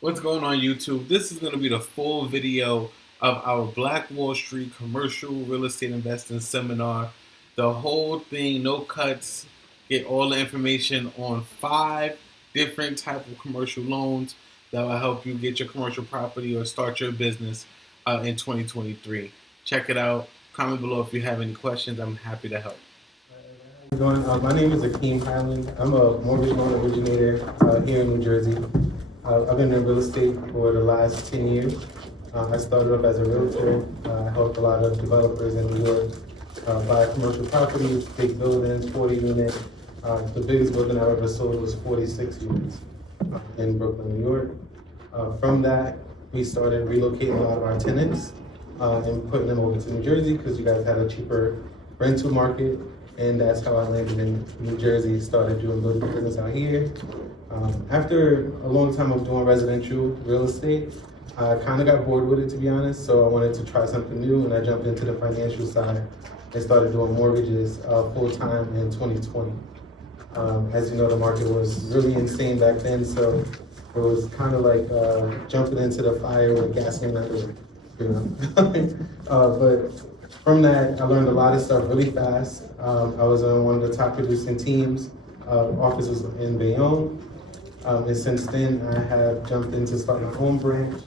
What's going on YouTube? This is going to be the full video of our Black Wall Street commercial real estate investing seminar. The whole thing, no cuts. Get all the information on 5 different type of commercial loans that will help you get your commercial property or start your business in 2023. Check it out. Comment below if you have any questions. I'm happy to help. How's it going? My name is Akeem Highland. I'm a mortgage loan originator here in New Jersey. I've been in real estate for the last 10 years. I started off as a realtor. I helped a lot of developers in New York buy commercial properties, big buildings, 40 units. The biggest building I ever sold was 46 units in Brooklyn, New York. From that, we started relocating a lot of our tenants and putting them over to New Jersey because you guys had a cheaper rental market. And that's how I landed in New Jersey, started doing building business out here. After a long time of doing residential real estate, I kind of got bored with it, to be honest, so I wanted to try something new, and I jumped into the financial side and started doing mortgages full-time in 2020. As you know, the market was really insane back then, so it was kind of like jumping into the fire with gasoline under, you know. But from that, I learned a lot of stuff really fast. I was on one of the top producing teams. Office was in Bayonne. And since then, I have jumped into starting my own branch.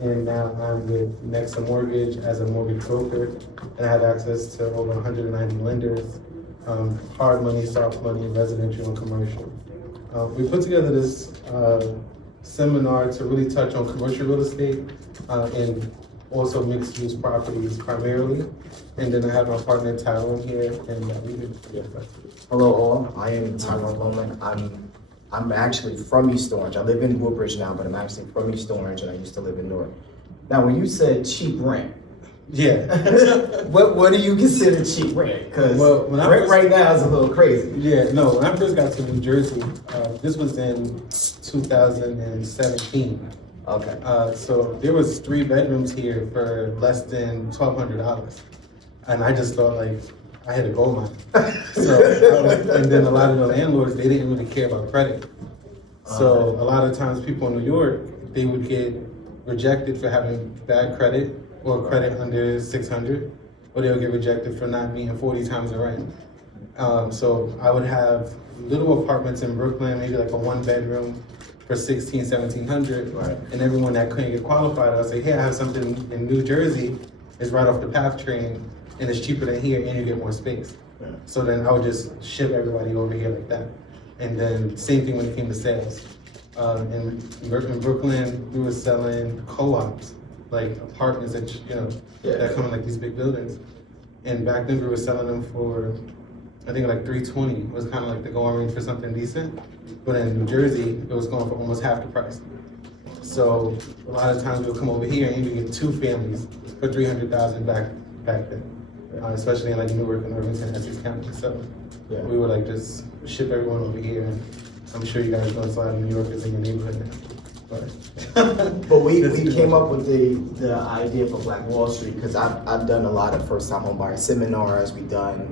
And now I'm with Nexa Mortgage as a mortgage broker. And I have access to over 190 lenders, hard money, soft money, residential and commercial. We put together this seminar to really touch on commercial real estate and also mixed use properties primarily. And then I have my partner Tyrone here, and we can Hello all, I am Tyrone Loman. I'm actually from East Orange. I live in Woodbridge now, but I'm actually from East Orange and I used to live in Newark. Now, when you said cheap rent, yeah. what do you consider cheap rent? Because rent right now is a little crazy. Yeah, no, when I first got to New Jersey, this was in 2017. Okay. So there was 3 bedrooms here for less than $1,200. And I just thought like, I had a gold mine. So, and then a lot of the landlords, they didn't really care about credit. So a lot of times people in New York, they would get rejected for having bad credit or credit under 600, or they'll get rejected for not meeting 40 times the rent. So I would have little apartments in Brooklyn, maybe like a 1-bedroom for 1700, right. And everyone that couldn't get qualified, I'll say, hey, I have something in New Jersey, it's right off the PATH train, and it's cheaper than here, and you get more space. Yeah. So then I would just ship everybody over here like that. And then same thing when it came to sales. In Brooklyn, we were selling co-ops, like apartments that, that come in like these big buildings. And back then we were selling them for, I think like 320 was kind of like the going range for something decent. But in New Jersey, it was going for almost half the price. So a lot of times we'll come over here and you get 2 families for 300,000 back then. Especially in like Newark and Irvington, Essex County. So we would like just ship everyone over here. And I'm sure you guys know it's a lot of New Yorkers in your neighborhood now. But we came up with the idea for Black Wall Street because I've done a lot of first time home buyer seminars. We've done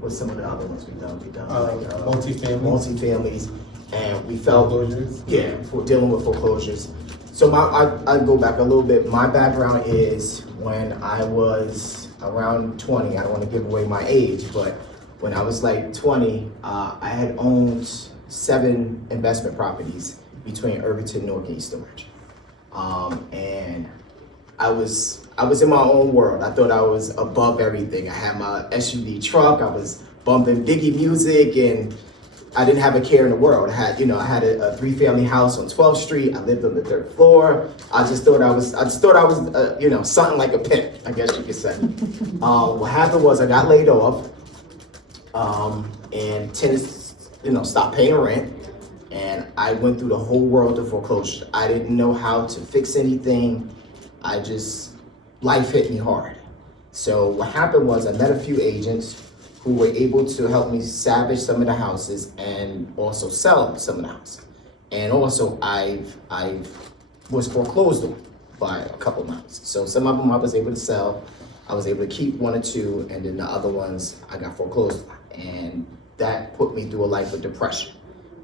what's some of the other ones we've done? We've done multifamilies, and we felt foreclosures. For dealing with foreclosures. So I go back a little bit. My background is when I was around 20. I don't want to give away my age, but when I was like 20, I had owned 7 investment properties between Irvington, Newark, and East Orange. And I was in my own world. I thought I was above everything. I had my SUV truck. I was bumping Biggie music, and I didn't have a care in the world. I had a 3-family house on 12th Street. I lived on the 3rd floor. I just thought I was something like a pimp, I guess you could say. What happened was I got laid off, and tenants, stopped paying rent, and I went through the whole world of foreclosure. I didn't know how to fix anything. Life hit me hard. So what happened was I met a few agents who were able to help me salvage some of the houses and also sell some of the houses. And also I was foreclosed on by a couple of houses. So some of them I was able to sell. I was able to keep 1 or 2, and then the other ones I got foreclosed on. And that put me through a life of depression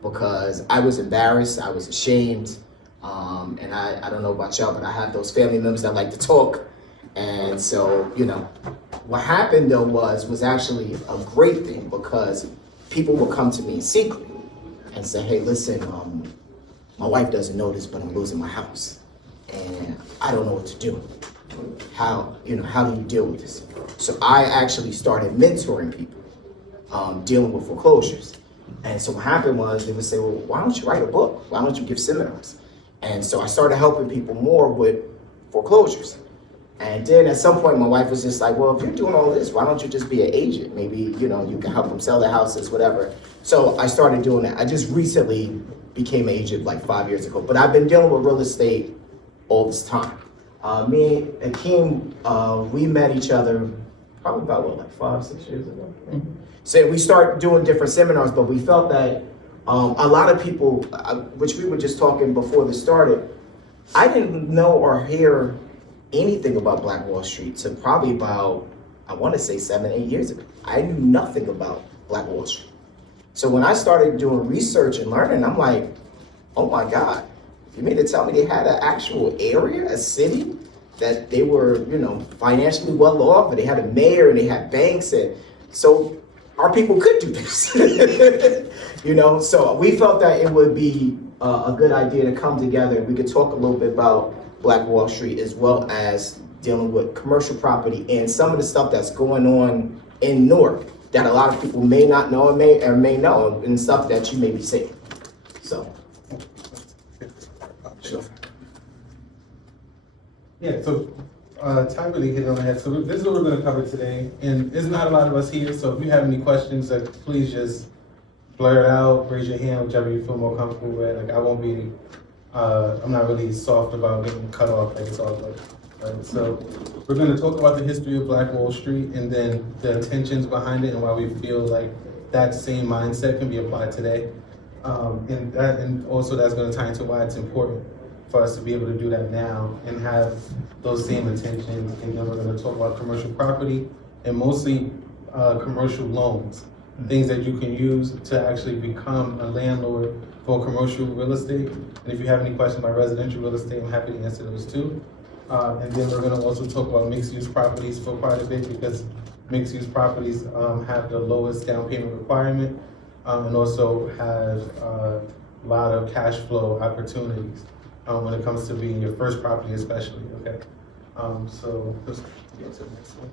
because I was embarrassed, I was ashamed. And I don't know about y'all, but I have those family members that like to talk. And so, you know, what happened though was actually a great thing, because people will come to me in secret and say, hey, listen, my wife doesn't know this, but I'm losing my house and I don't know what to do. How do you deal with this? So I actually started mentoring people, dealing with foreclosures. And so what happened was they would say, well, why don't you write a book? Why don't you give seminars? And so I started helping people more with foreclosures. And then at some point, my wife was just like, well, if you're doing all this, why don't you just be an agent? Maybe, you can help them sell their houses, whatever. So I started doing that. I just recently became an agent like 5 years ago, but I've been dealing with real estate all this time. Me and Akeem, we met each other probably about, like 5-6 years ago? Mm-hmm. So we started doing different seminars, but we felt that a lot of people, which we were just talking before this started, I didn't know or hear anything about Black Wall Street to probably about, I want to say 7-8 years ago. I knew nothing about Black Wall Street. So when I started doing research and learning, I'm like, oh my God, you mean to tell me they had an actual area, a city, that they were, financially well off, and they had a mayor and they had banks, and so our people could do this. So we felt that it would be a good idea to come together. We could talk a little bit about Black Wall Street, as well as dealing with commercial property and some of the stuff that's going on in Newark that a lot of people may not know and may know, and stuff that you may be seeing. So, sure. Yeah, so Ty really hit it on the head. So this is what we're going to cover today. And there's not a lot of us here, so if you have any questions, please just blur it out, raise your hand, whichever you feel more comfortable with. Like, I won't be, I'm not really soft about getting cut off like it's all good. Right? So we're going to talk about the history of Black Wall Street, and then the intentions behind it and why we feel like that same mindset can be applied today. And also that's going to tie into why it's important for us to be able to do that now and have those same intentions. And then we're going to talk about commercial property, and mostly commercial loans, things that you can use to actually become a landlord for commercial real estate. And if you have any questions about residential real estate, I'm happy to answer those too. And then we're going to also talk about mixed use properties for quite a bit, because mixed use properties have the lowest down payment requirement, and also have a lot of cash flow opportunities when it comes to being your first property, especially. Okay, so let's go to the next one.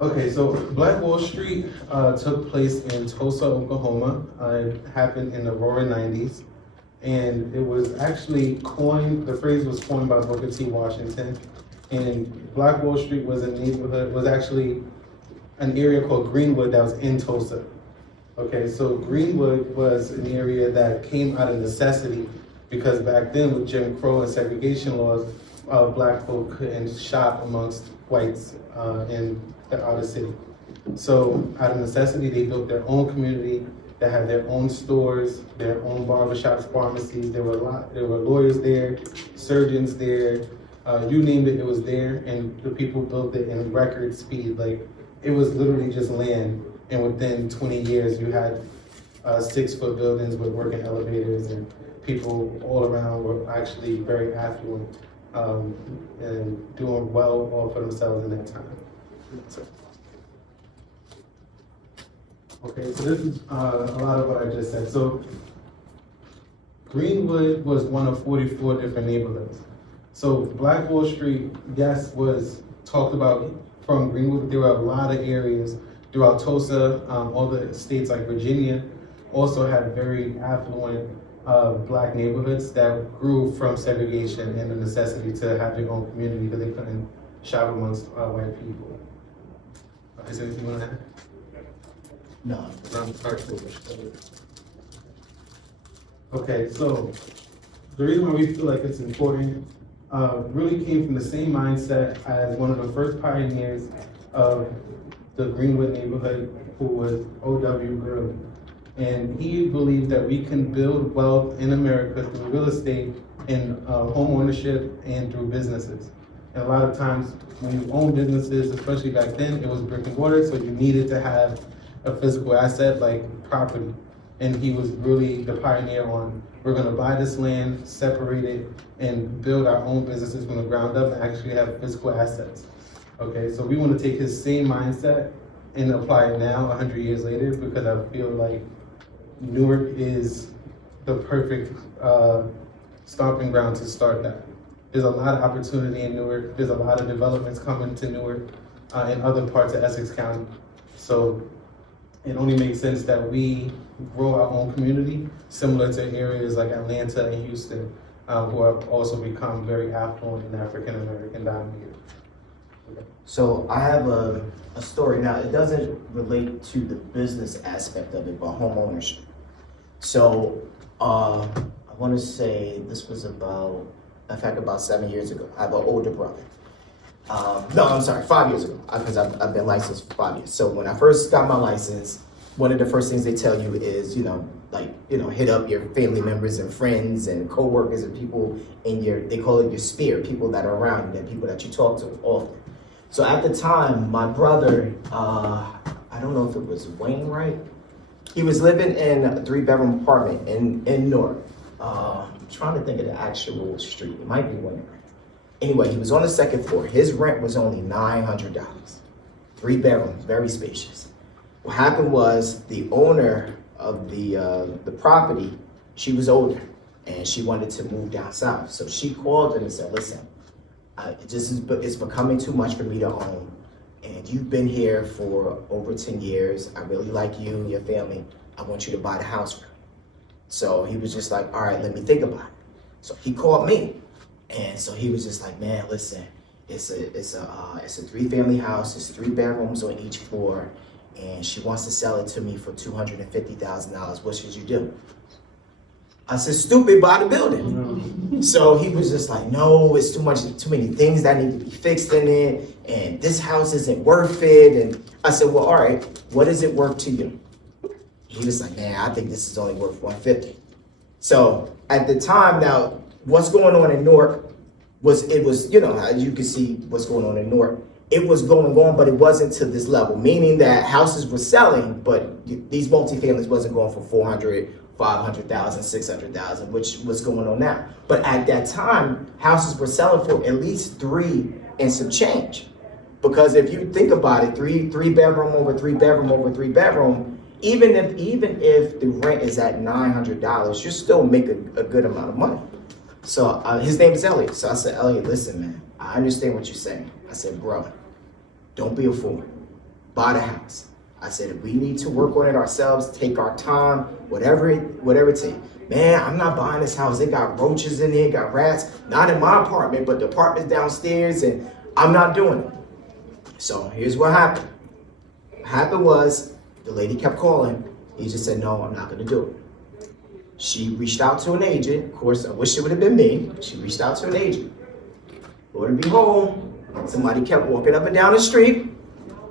Okay, so Black Wall Street took place in Tulsa, Oklahoma. It happened in the roaring 90s. And it was actually coined, the phrase was coined by Booker T. Washington. And Black Wall Street was a neighborhood, was actually an area called Greenwood that was in Tulsa. Okay, so Greenwood was an area that came out of necessity, because back then with Jim Crow and segregation laws, Black folk couldn't shop amongst whites in the outer city. So out of necessity, they built their own community that had their own stores, their own barbershops, pharmacies. There were lawyers there, surgeons there, you named it, it was there, and the people built it in record speed. Like, it was literally just land, and within 20 years, you had 6-foot buildings with working elevators, and people all around were actually very affluent and doing well all for themselves in that time. Okay, so this is a lot of what I just said. So Greenwood was one of 44 different neighborhoods. So Black Wall Street, yes, was talked about from Greenwood. There were a lot of areas throughout Tulsa. All the states like Virginia also had very affluent Black neighborhoods that grew from segregation and the necessity to have their own community because they couldn't shop amongst white people. Is there anything you want to add? No. Okay, so the reason why we feel like it's important really came from the same mindset as one of the first pioneers of the Greenwood neighborhood, who was O.W. Gurley. And he believed that we can build wealth in America through real estate and home ownership and through businesses. And a lot of times when you own businesses, especially back then, it was brick and mortar, so you needed to have a physical asset like property. And he was really the pioneer on, we're gonna buy this land, separate it, and build our own businesses from the ground up and actually have physical assets. Okay, so we wanna take his same mindset and apply it now, 100 years later, because I feel like Newark is the perfect stomping ground to start that. There's a lot of opportunity in Newark. There's a lot of developments coming to Newark and other parts of Essex County. So it only makes sense that we grow our own community, similar to areas like Atlanta and Houston, who have also become very affluent in African American dominated. So I have a story now. It doesn't relate to the business aspect of it, but home ownership. So I want to say this was about 7 years ago. I have an older brother. No, I'm sorry, 5 years ago, because I've been licensed for 5 years. So when I first got my license, one of the first things they tell you is, hit up your family members and friends and coworkers and people in they call it your sphere, people that are around you, and people that you talk to often. So at the time, my brother, I don't know if it was Wainwright, he was living in a 3-bedroom apartment in Newark. I'm trying to think of the actual street. It might be Wainwright. Anyway, he was on the second floor. His rent was only $900. 3 bedrooms, very spacious. What happened was the owner of the property, she was older and she wanted to move down south. So she called him and said, listen, it's becoming too much for me to own. And you've been here for over 10 years. I really like you and your family. I want you to buy the house for me. So he was just like, all right, let me think about it. So he called me. And so he was just like, man, listen, it's a 3-family house. It's 3 bedrooms on each floor. And she wants to sell it to me for $250,000. What should you do? I said, stupid, buy the building. So he was just like, no, it's too many things that need to be fixed in it. And this house isn't worth it. And I said, well, all right, what is it worth to you? He was like, man, I think this is only worth $150,000. So at the time, now, what's going on in Newark was, you can see what's going on in Newark. It was going on, but it wasn't to this level, meaning that houses were selling, but these multifamilies wasn't going for $400,000, $500,000, $600,000, which was going on now. But at that time, houses were selling for at least 3 and some change. Because if you think about it, three bedroom over 3 bedroom over 3 bedroom, even if the rent is at $900, you still make a good amount of money. So his name is Elliot. So I said, Elliot, listen, man, I understand what you're saying. I said, bro, don't be a fool. Buy the house. I said, we need to work on it ourselves, take our time, whatever it takes. Man, I'm not buying this house. It got roaches in it, got rats. Not in my apartment, but the apartment's downstairs, and I'm not doing it. So here's what happened. What happened was, the lady kept calling. He just said, no, I'm not going to do it. She reached out to an agent. Of course, I wish it would have been me. She reached out to an agent. Lord and behold, somebody kept walking up and down the street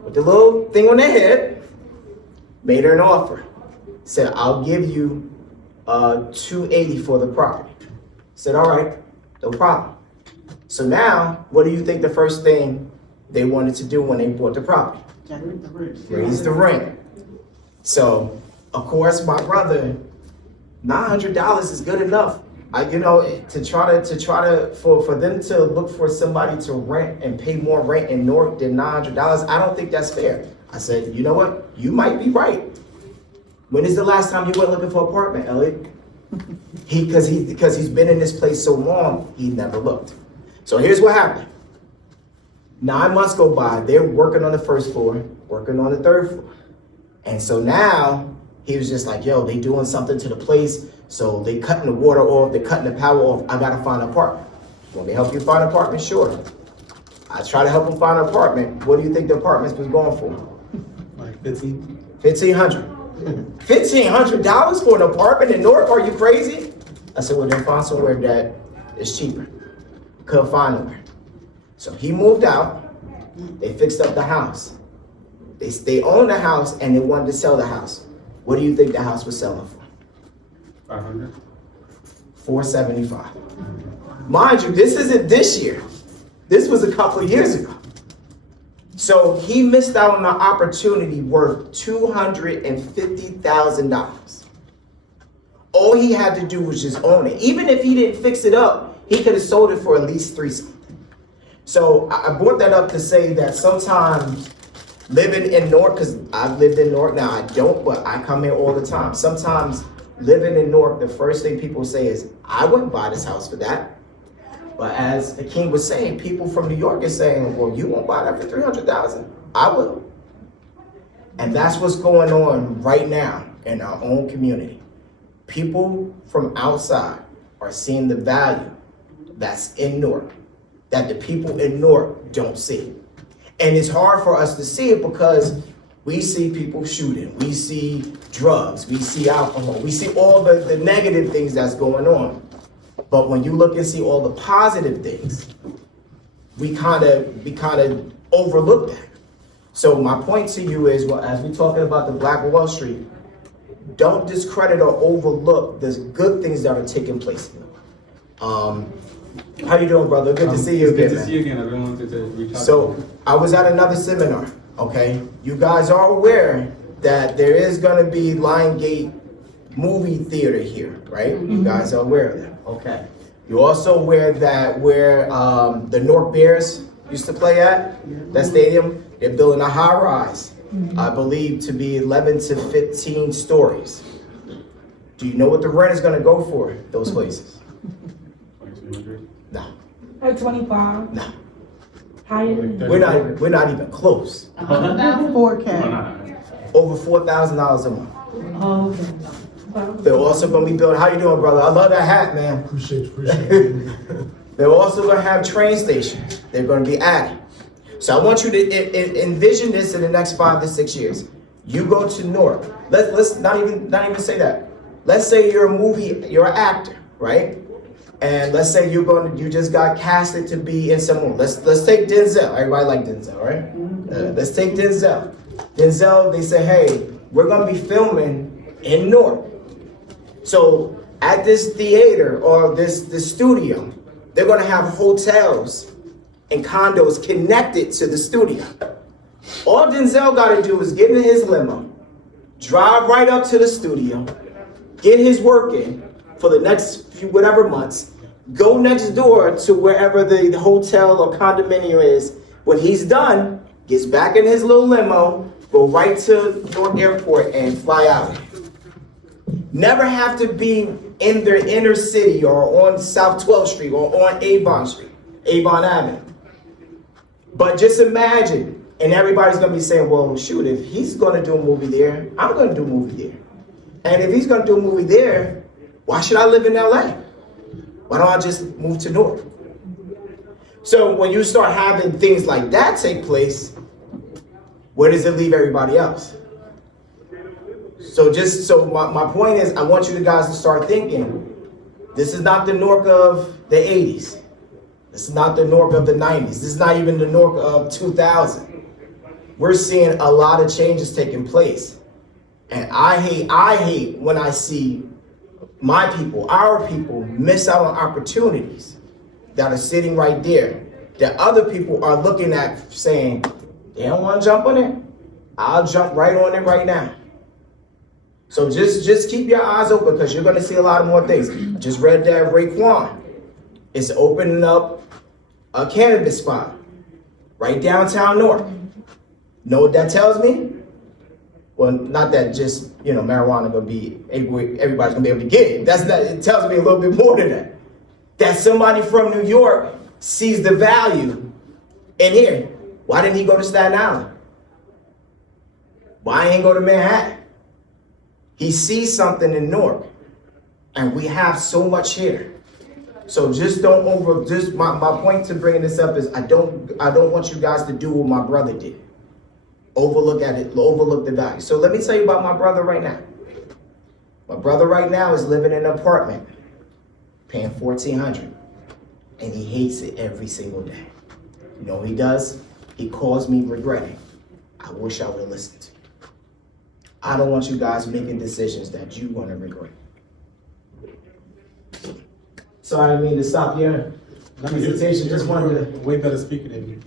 with the little thing on their head, made her an offer. Said, I'll give you $280 for the property. Said, all right, no problem. So now, what do you think the first thing they wanted to do when they bought the property? Raise the rent. So, of course, my brother, $900 is good enough. For them to look for somebody to rent and pay more rent in Newark than $900, I don't think that's fair. I said, you know what? You might be right. When is the last time you went looking for an apartment, Elliot? Because he's been in this place so long, he never looked. So here's what happened. 9 months go by, they're working on the first floor, working on the third floor. And so now he was just like, yo, they doing something to the place. So they cutting the water off, they're cutting the power off. I gotta find an apartment. Want me to help you find an apartment? Sure. I try to help him find an apartment. What do you think the apartments was going for? Like $1,500. $1,500 for an apartment in Newark? Are you crazy? I said, well, then find somewhere that is cheaper. Couldn't find nowhere. So he moved out. They fixed up the house. They owned the house and they wanted to sell the house. What do you think the house was selling for? $500. $475. Mind you, this isn't this year. This was a couple of years ago. So he missed out on an opportunity worth $250,000. All he had to do was just own it. Even if he didn't fix it up, he could have sold it for at least $3 something. So I brought that up to say that sometimes living in Newark, because I've lived in Newark, now I don't, but I come here all the time. Sometimes living in Newark, the first thing people say is, I wouldn't buy this house for that. But as the king was saying, people from New York is saying, well, you won't buy that for $300,000. I will. And that's what's going on right now in our own community. People from outside are seeing the value that's in Newark, that the people in Newark don't see. And it's hard for us to see it because we see people shooting, we see drugs, we see alcohol, we see all the negative things that's going on. But when you look and see all the positive things, we kind of overlook that. So my point to you is, well, as we're talking about the Black Wall Street, don't discredit or overlook the good things that are taking place. How you doing, brother? Good to see you again. Good to see you again. I've been wanting to reach out. So I was at another seminar. Okay, you guys are aware that there is going to be Lion Gate movie theater here, right? Mm-hmm. You guys are aware of that. Okay. You're also aware that where the Newark Bears used to play at, that stadium, they're building a high rise, I believe to be 11 to 15 stories. Do you know what the rent is going to go for those places? No. Like 25. No. Higher than that. We're not even close. 4K. Over $4,000 a month. Oh, okay. They're also going to be building. How you doing, brother? I love that hat, man. Appreciate it. They're also going to have train stations. They're going to be added. So I want you to envision this in the next 5 to 6 years. You go to Newark. Let's not even say that. Let's say you're you're an actor, right? And let's say you just got casted to be in some movie. Let's take Denzel. Everybody like Denzel, right? Let's take Denzel. Denzel, they say, hey, we're going to be filming in Newark. So at this theater or this studio, they're going to have hotels and condos connected to the studio. All Denzel got to do is get in his limo, drive right up to the studio, get his work in for the next few whatever months, go next door to wherever the hotel or condominium is. When he's done, gets back in his little limo, go right to Newark Airport and fly out. Never have to be in the inner city or on South 12th Street or on Avon Street, Avon Avenue. But just imagine, and everybody's going to be saying, well, shoot, if he's going to do a movie there, I'm going to do a movie there. And if he's going to do a movie there, why should I live in LA? Why don't I just move to Newark? So when you start having things like that take place, where does it leave everybody else? So my point is, I want you guys to start thinking, this is not the Newark of the 80s. This is not the Newark of the 90s. This is not even the Newark of 2000. We're seeing a lot of changes taking place. And I hate when I see my people, our people, miss out on opportunities that are sitting right there, that other people are looking at saying, they don't want to jump on it. I'll jump right on it right now. So just keep your eyes open because you're going to see a lot of more things. I just read that Raekwon is opening up a cannabis spot right downtown Newark. Know what that tells me? Well, not that just, marijuana gonna be everybody's gonna be able to get it. It tells me a little bit more than that. That somebody from New York sees the value in here. Why didn't he go to Staten Island? Why ain't go to Manhattan? He sees something in Newark, and we have so much here. So my point to bringing this up is I don't want you guys to do what my brother did. Overlook the value. So let me tell you about my brother right now. My brother right now is living in an apartment, paying $1,400, and he hates it every single day. You know what he does? He calls me regretting. I wish I would have listened to you. I don't want you guys making decisions that you're going to regret. Sorry, I didn't mean to stop your presentation. Just wanted to. Way better speaker than you.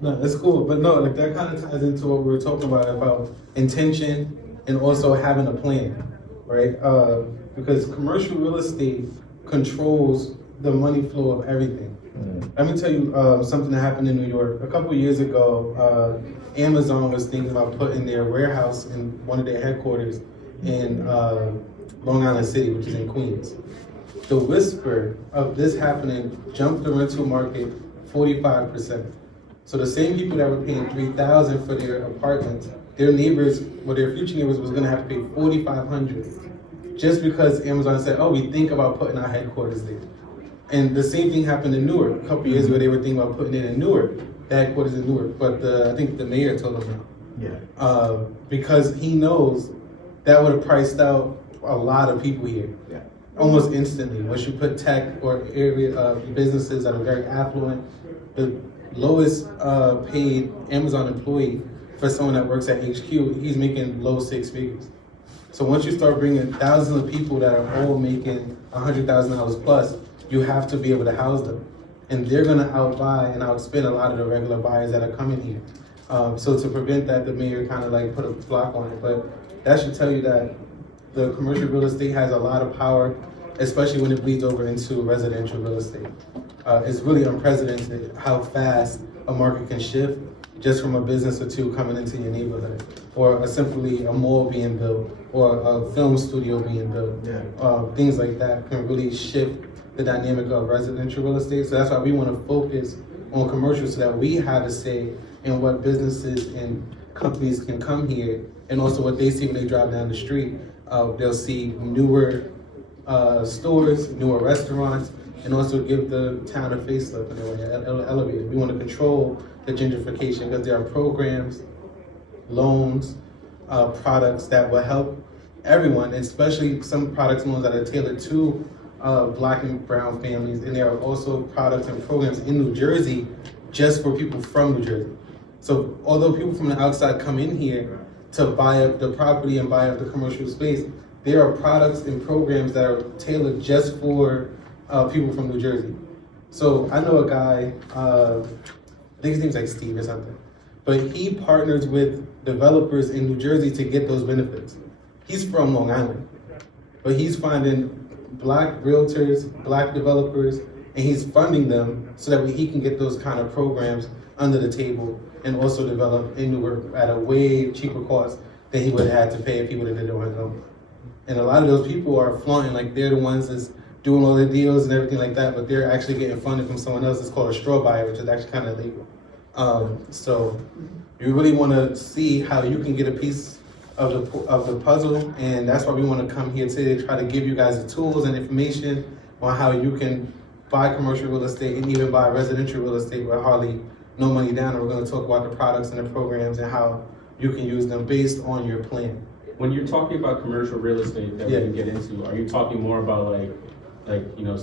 No, that's cool. But no, like that kind of ties into what we were talking about intention and also having a plan. right? Because commercial real estate controls the money flow of everything. Let me tell you something that happened in New York. A couple years ago, Amazon was thinking about putting their warehouse in one of their headquarters in Long Island City, which is in Queens. The whisper of this happening jumped the rental market 45%. So the same people that were paying $3,000 for their apartments, their neighbors, or their future neighbors, was going to have to pay $4,500 just because Amazon said, "Oh, we think about putting our headquarters there." And the same thing happened in Newark. A couple years ago, they were thinking about putting it in Newark, the headquarters in Newark. But I think the mayor told them no. Yeah. Because he knows that would have priced out a lot of people here. Yeah. Almost instantly. Once you put tech or area businesses that are very affluent, the lowest paid Amazon employee for someone that works at HQ, he's making low six figures. So once you start bringing thousands of people that are all making $100,000 plus, you have to be able to house them. And they're gonna outbuy and outspend a lot of the regular buyers that are coming here. So to prevent that, the mayor kind of like put a block on it. But that should tell you that the commercial real estate has a lot of power, especially when it bleeds over into residential real estate. It's really unprecedented how fast a market can shift just from a business or two coming into your neighborhood, or simply a mall being built, or a film studio being built. Yeah. Things like that can really shift the dynamic of residential real estate. So that's why we want to focus on commercial, so that we have a say in what businesses and companies can come here, and also what they see when they drive down the street. They'll see newer stores, newer restaurants, and also give the town a facelift in a way, elevate it. We want to control the gentrification because there are programs, loans, products that will help everyone, especially some products and loans that are tailored to Black and brown families. And there are also products and programs in New Jersey just for people from New Jersey. So although people from the outside come in here to buy up the property and buy up the commercial space, there are products and programs that are tailored just for people from New Jersey. So I know a guy, I think his name's like Steve or something, but he partners with developers in New Jersey to get those benefits. He's from Long Island, but he's finding Black realtors, Black developers, and he's funding them so that he can get those kind of programs under the table and also develop in Newark at a way cheaper cost than he would have had to pay if he would have did it on his own. And a lot of those people are flaunting like they're the ones that's doing all the deals and everything like that, but they're actually getting funded from someone else. It's called a straw buyer, which is actually kind of illegal. So you really want to see how you can get a piece of the puzzle, and that's why we want to come here today to try to give you guys the tools and information on how you can buy commercial real estate and even buy residential real estate with hardly no money down. And we're going to talk about the products and the programs and how you can use them based on your plan. When you're talking about commercial real estate that we can get into, are you talking more about like you know,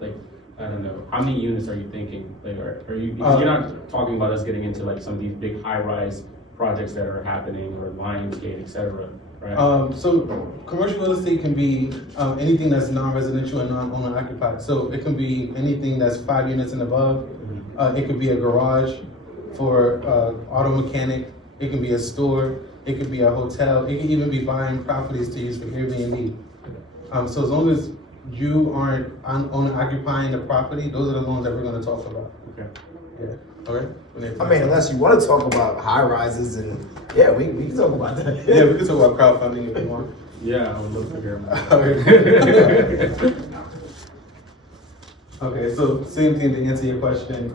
like I don't know, how many units are you thinking? Like, are you? Because you're not talking about us getting into like some of these big high-rise projects that are happening, or Lionsgate, etc. Right? So commercial real estate can be anything that's non-residential and non-owner occupied. So it can be anything that's 5 units and above. It could be a garage for auto mechanic. It can be a store. It could be a hotel. It can even be buying properties to use for Airbnb. So as long as you aren't owner occupying the property, those are the loans that we're going to talk about. Okay. Yeah. All right. I mean, unless you want to talk about high rises, and yeah, we can talk about that. Yeah, we can talk about crowdfunding if you want. Yeah, I would love to hear about Okay. Okay, so same thing to answer your question.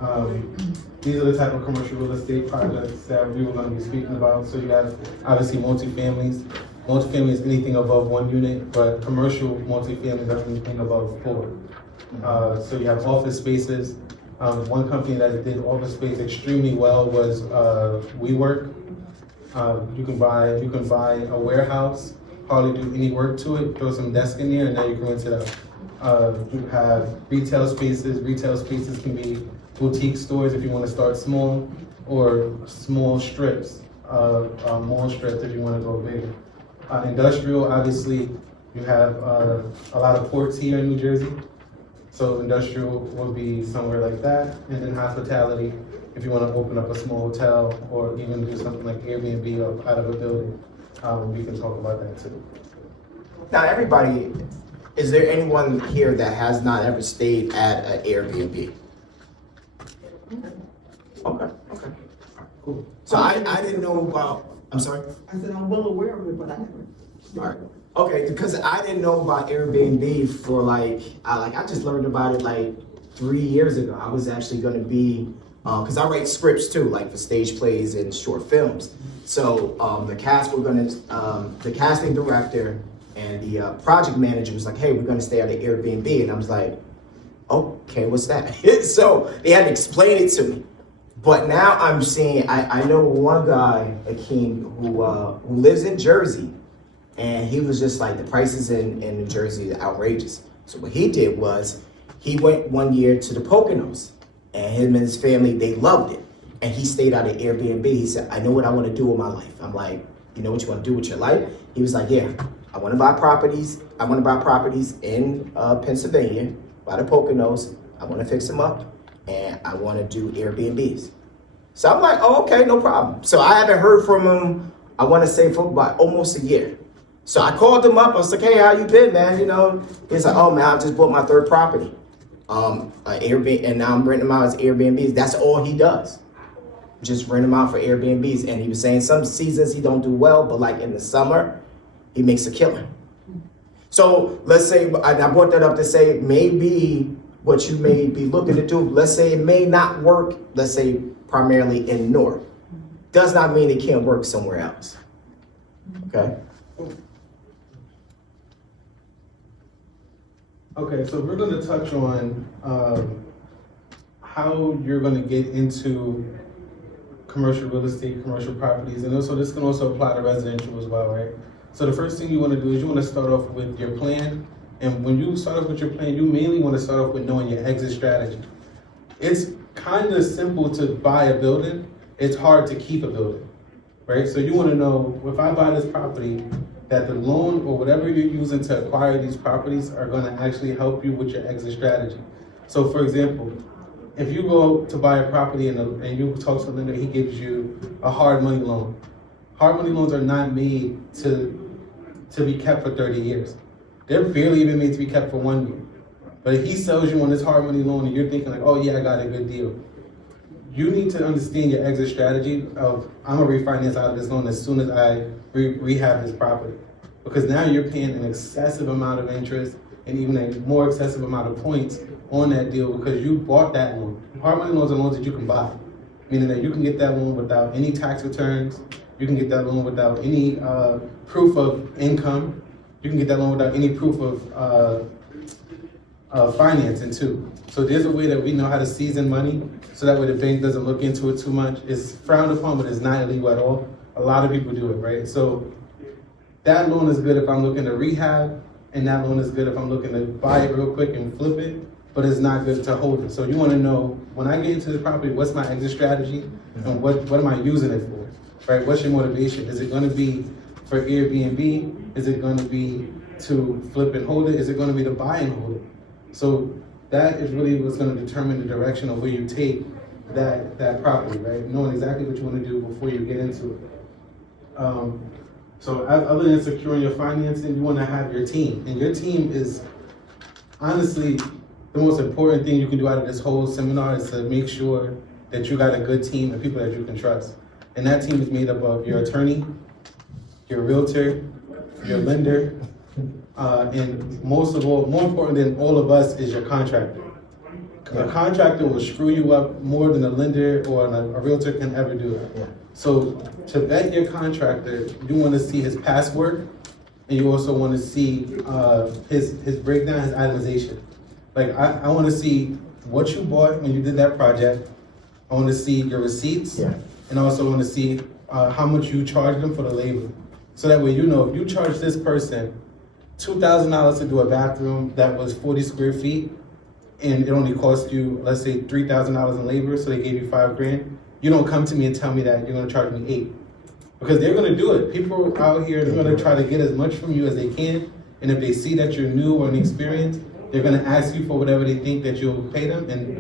These are the type of commercial real estate projects that we were going to be speaking about. So you have obviously multifamilies. Multifamily is anything above 1 unit, but commercial multifamily is anything above 4. So you have office spaces. One company that did office space extremely well was WeWork. You can buy a warehouse, hardly do any work to it, throw some desk in there, and now you can rent it out. You have retail spaces. Retail spaces can be boutique stores if you want to start small, or small strips, mall strips if you want to go bigger. Industrial, obviously, you have a lot of ports here in New Jersey. So industrial would be somewhere like that. And then hospitality, if you want to open up a small hotel or even do something like Airbnb out of a building, we can talk about that too. Now, everybody, is there anyone here that has not ever stayed at an Airbnb? Okay. Cool. So I didn't know about, I'm sorry? I said, I'm well aware of it, but I haven't. All right. Okay, because I didn't know about Airbnb for I just learned about it like 3 years ago. I was actually gonna be, cause I write scripts too, like for stage plays and short films. So the casting director and the project manager was like, hey, we're gonna stay at an Airbnb. And I was like, okay, what's that? So they had to explain it to me. But now I'm seeing, I know one guy, Akeem, who lives in Jersey, and he was just like, the prices in New Jersey are outrageous. So what he did was, he went 1 year to the Poconos, and him and his family, they loved it. And he stayed out at Airbnb. He said, I know what I want to do with my life. I'm like, you know what you want to do with your life? He was like, yeah, I want to buy properties. I want to buy properties in Pennsylvania, by the Poconos. I want to fix them up, and I want to do Airbnbs. So I'm like, oh, okay, no problem. So I haven't heard from him, I want to say, for about almost a year. So I called him up. I was like, hey, how you been, man? You know, he's like, oh man, I just bought my third property, Airbnb, and now I'm renting them out as Airbnbs. That's all he does, just rent them out for Airbnbs. And he was saying some seasons he don't do well, but like in the summer, he makes a killing. So let's say, and I brought that up to say maybe what you may be looking to do, let's say it may not work, let's say primarily in North, does not mean it can't work somewhere else. Okay. Okay, so we're going to touch on how you're going to get into commercial real estate, commercial properties, and also this can also apply to residential as well, right? So the first thing you want to do is you want to start off with your plan, and when you start off with your plan, you mainly want to start off with knowing your exit strategy. It's kind of simple to buy a building, it's hard to keep a building, right? So you want to know, if I buy this property, that the loan or whatever you're using to acquire these properties are going to actually help you with your exit strategy. So for example, if you go to buy a property and you talk to the lender, he gives you a hard money loan. Hard money loans are not made to be kept for 30 years. They're barely even made to be kept for 1 year. But if he sells you on this hard money loan and you're thinking like, oh yeah, I got a good deal, you need to understand your exit strategy of, I'm gonna refinance out of this loan as soon as I rehab this property. Because now you're paying an excessive amount of interest and even a more excessive amount of points on that deal because you bought that loan. Hard money loans are loans that you can buy, meaning that you can get that loan without any tax returns, you can get that loan without any proof of income, you can get that loan without any proof of financing too. So there's a way that we know how to season money so that way the bank doesn't look into it too much. It's frowned upon, but it's not illegal at all. A lot of people do it, right? So that loan is good if I'm looking to rehab, and that loan is good if I'm looking to buy it real quick and flip it, but it's not good to hold it. So you want to know, when I get into the property, what's my exit strategy and what am I using it for, right? What's your motivation? Is it going to be for Airbnb? Is it going to be to flip and hold it? Is it going to be to buy and hold it? So that is really what's going to determine the direction of where you take that property, right? Knowing exactly what you want to do before you get into it. So other than securing your financing, you want to have your team. And your team is honestly the most important thing you can do out of this whole seminar, is to make sure that you got a good team of people that you can trust. And that team is made up of your attorney, your realtor, your lender, and most of all, more important than all of us, is your contractor. A contractor will screw you up more than a lender or a realtor can ever do it. Yeah. So to vet your contractor, you want to see his past work, and you also want to see his breakdown, his itemization. Like I want to see what you bought when you did that project. I want to see your receipts, and I also want to see how much you charged them for the labor. So that way you know, if you charge this person $2,000 to do a bathroom that was 40 square feet, and it only cost you, let's say, $3,000 in labor, so they gave you $5,000, you don't come to me and tell me that you're gonna charge me $8,000. Because they're gonna do it. People out here, they're gonna try to get as much from you as they can, and if they see that you're new or inexperienced, they're gonna ask you for whatever they think that you'll pay them, and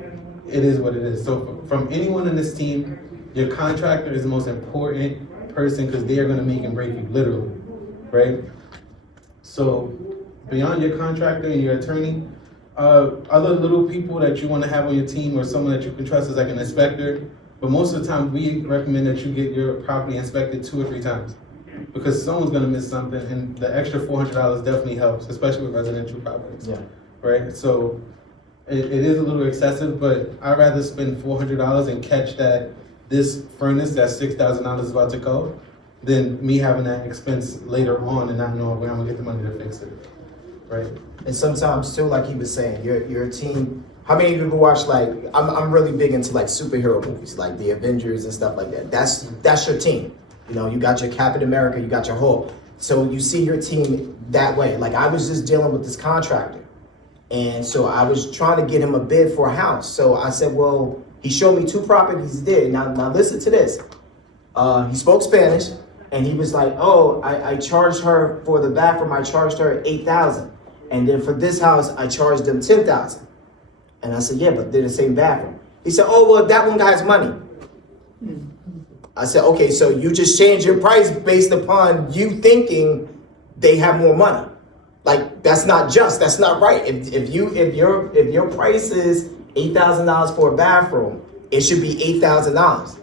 it is what it is. So from anyone in this team, your contractor is the most important person, because they are gonna make and break you, literally, right? So beyond your contractor and your attorney, other little people that you want to have on your team or someone that you can trust is like an inspector. But most of the time, we recommend that you get your property inspected 2 or 3 times because someone's going to miss something, and the extra $400 definitely helps, especially with residential properties. Yeah. Right? So it is a little excessive, but I'd rather spend $400 and catch that this furnace that $6,000 is about to go than me having that expense later on and not knowing where I'm going to get the money to fix it. Right? And sometimes too, like he was saying, your team. How many people watch like? I'm really big into like superhero movies, like the Avengers and stuff like that. That's your team. You know, you got your Captain America, you got your Hulk. So you see your team that way. Like I was just dealing with this contractor, and so I was trying to get him a bid for a house. So I said, well, he showed me 2 properties he did. Now listen to this. He spoke Spanish, and he was like, oh, I charged her for the bathroom. I charged her $8,000. And then for this house, I charged them $10,000. And I said, yeah, but they're the same bathroom. He said, oh, well, that one has money. I said, okay, so you just changed your price based upon you thinking they have more money. Like, that's not just, that's not right. If your price is $8,000 for a bathroom, it should be $8,000,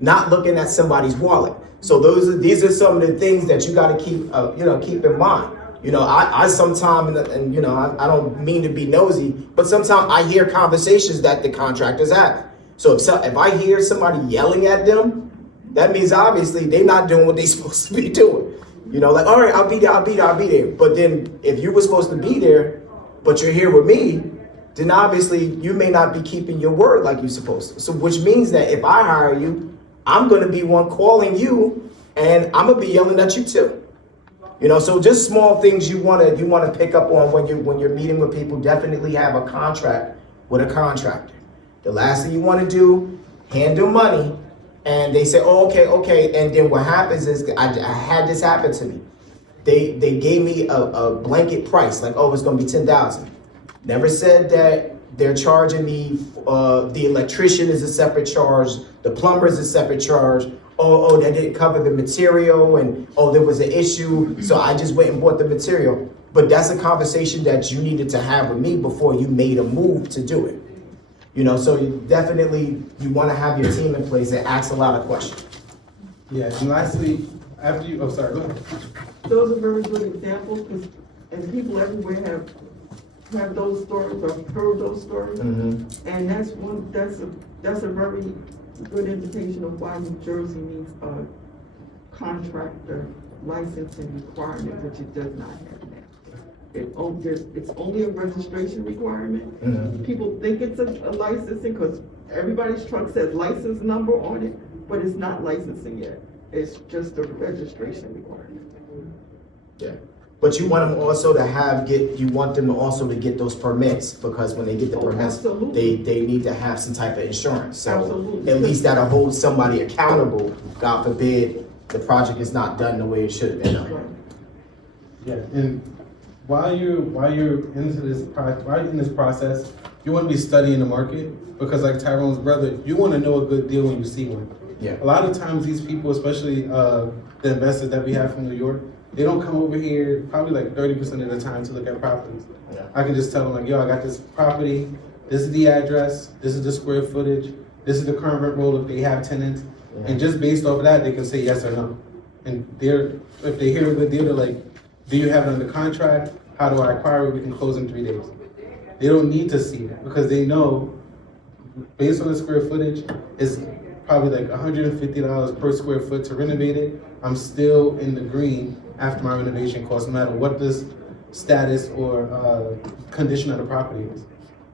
not looking at somebody's wallet. So these are some of the things that you got to keep in mind. You know, I sometimes, and you know, I don't mean to be nosy, but sometimes I hear conversations that the contractors have. So if I hear somebody yelling at them, that means obviously they're not doing what they're supposed to be doing. You know, like, all right, I'll be there. But then if you were supposed to be there, but you're here with me, then obviously you may not be keeping your word like you're supposed to. So which means that if I hire you, I'm going to be one calling you, and I'm going to be yelling at you too. You know, so just small things you want to pick up on when you're meeting with people. Definitely have a contract with a contractor. The last thing you want to do, hand them money, and they say, oh, okay, and then what happens is I had this happen to me. They gave me a blanket price, like, oh, it's going to be $10,000. Never said that they're charging me. The electrician is a separate charge. The plumber is a separate charge. Oh, that didn't cover the material, and oh, there was an issue, so I just went and bought the material. But that's a conversation that you needed to have with me before you made a move to do it. You know, so you want to have your team in place and ask a lot of questions. Yeah, and lastly, after you, sorry, go ahead. Those are very good examples, because and people everywhere have those stories or heard those stories, and that's a very good indication of why New Jersey needs a contractor licensing requirement, which it does not have now. It's only a registration requirement. People think it's a licensing because everybody's truck says license number on it, but it's not licensing yet. It's just a registration requirement. Yeah. But you want them also to get those permits, because when they get the permits, they need to have some type of insurance. So at least that'll hold somebody accountable. God forbid the project is not done the way it should have been done. Yeah, and while you're in this process, you want to be studying the market, because like Tyrone's brother, you want to know a good deal when you see one. Yeah. A lot of times these people, especially the investors that we have from New York, they don't come over here probably like 30% of the time to look at properties. Yeah. I can just tell them like, yo, I got this property, this is the address, this is the square footage, this is the current rent roll if they have tenants. Yeah. And just based off of that, they can say yes or no. And if they hear a good deal, they're like, do you have it under contract? How do I acquire it? We can close in 3 days. They don't need to see it, because they know based on the square footage, it's probably like $150 per square foot to renovate it. I'm still in the green after my renovation cost, no matter what this status or condition of the property is.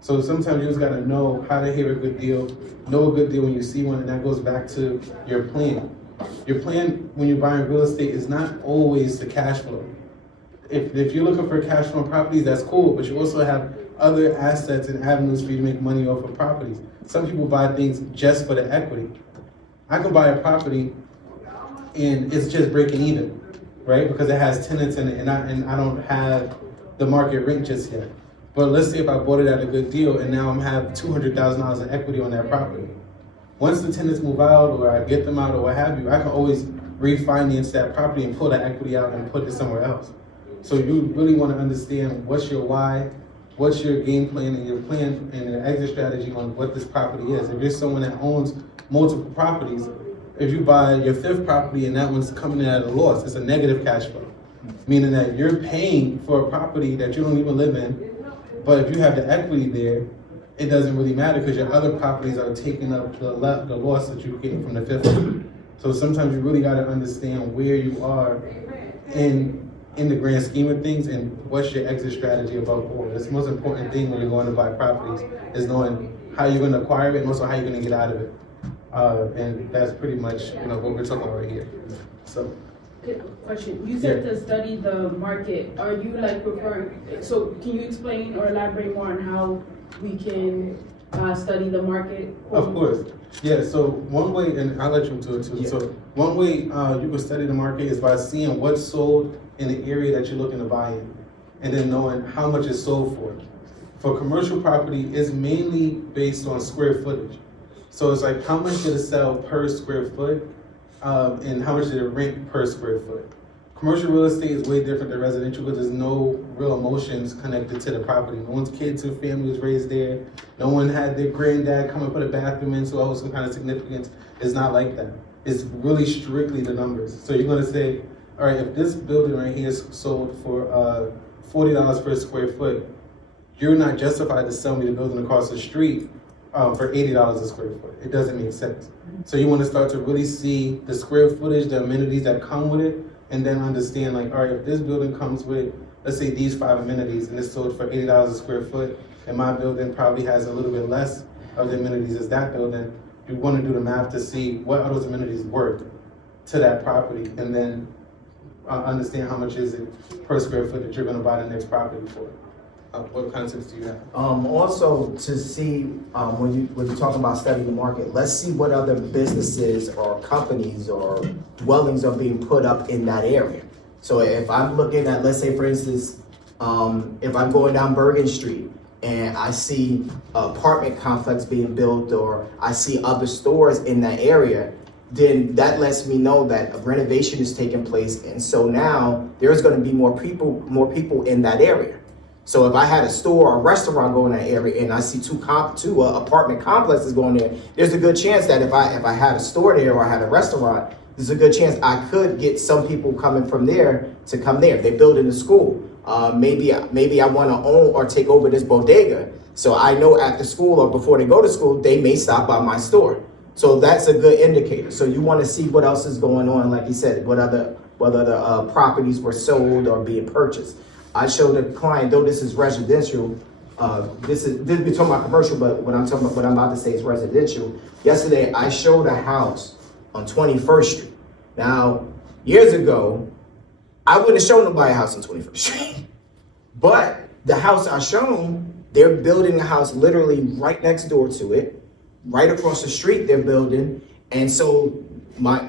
So sometimes you just gotta know how to hear a good deal, know a good deal when you see one, and that goes back to your plan. Your plan when you're buying real estate is not always the cash flow. If you're looking for cash flow properties, that's cool, but you also have other assets and avenues for you to make money off of properties. Some people buy things just for the equity. I can buy a property and it's just breaking even, right? Because it has tenants in it, and I don't have the market rent just yet. But let's say if I bought it at a good deal and now I'm have $200,000 in equity on that property. Once the tenants move out or I get them out or what have you, I can always refinance that property and pull that equity out and put it somewhere else. So you really want to understand what's your why, what's your game plan and your plan and your exit strategy on what this property is. If you're someone that owns multiple properties, if you buy your fifth property and that one's coming in at a loss, it's a negative cash flow. Meaning that you're paying for a property that you don't even live in, but if you have the equity there, it doesn't really matter because your other properties are taking up the loss that you're getting from the fifth one. So sometimes you really got to understand where you are in the grand scheme of things and what's your exit strategy above all. That's the most important thing when you're going to buy properties is knowing how you're going to acquire it and also how you're going to get out of it. And that's pretty much what we're talking about right here. So. Question. You said to study the market. Are you like preferring? So can you explain or elaborate more on how we can study the market? Of course. Yeah. So one way, and I'll let you do it too. Yeah. So one way you can study the market is by seeing what's sold in the area that you're looking to buy in, and then knowing how much it's sold for. For commercial property, it's mainly based on square footage. So it's like how much did it sell per square foot? And how much did it rent per square foot? Commercial real estate is way different than residential because there's no real emotions connected to the property. No one's kids or family was raised there. No one had their granddad come and put a bathroom in, so it was some kind of significance. It's not like that. It's really strictly the numbers. So you're gonna say, all right, if this building right here is sold for $40 per square foot, you're not justified to sell me the building across the street for $80 a square foot. It doesn't make sense. So you want to start to really see the square footage, the amenities that come with it, and then understand like, all right, if this building comes with, let's say these 5 amenities and it's sold for $80 a square foot, and my building probably has a little bit less of the amenities as that building, you want to do the math to see what are those amenities worth to that property, and then understand how much is it per square foot that you're going to buy the next property for. What concepts do you have? Also, to see when you're talking about studying the market, let's see what other businesses or companies or dwellings are being put up in that area. So if I'm looking at, let's say for instance, if I'm going down Bergen Street and I see an apartment complex being built or I see other stores in that area, then that lets me know that a renovation is taking place, and so now there's going to be more people in that area. So if I had a store or a restaurant going in that area and I see two apartment complexes going there, there's a good chance that if I had a store there or I had a restaurant, there's a good chance I could get some people coming from there to come there. They build in the school. Maybe I want to own or take over this bodega. So I know after school or before they go to school, they may stop by my store. So that's a good indicator. So you want to see what else is going on, like you said, what other properties were sold or being purchased. I showed a client, though this is residential, this we're talking about commercial, but what I'm about to say is residential. Yesterday, I showed a house on 21st Street. Now, years ago, I wouldn't have shown nobody a house on 21st Street. But the house I shown, they're building a house literally right next door to it, right across the street they're building. And so my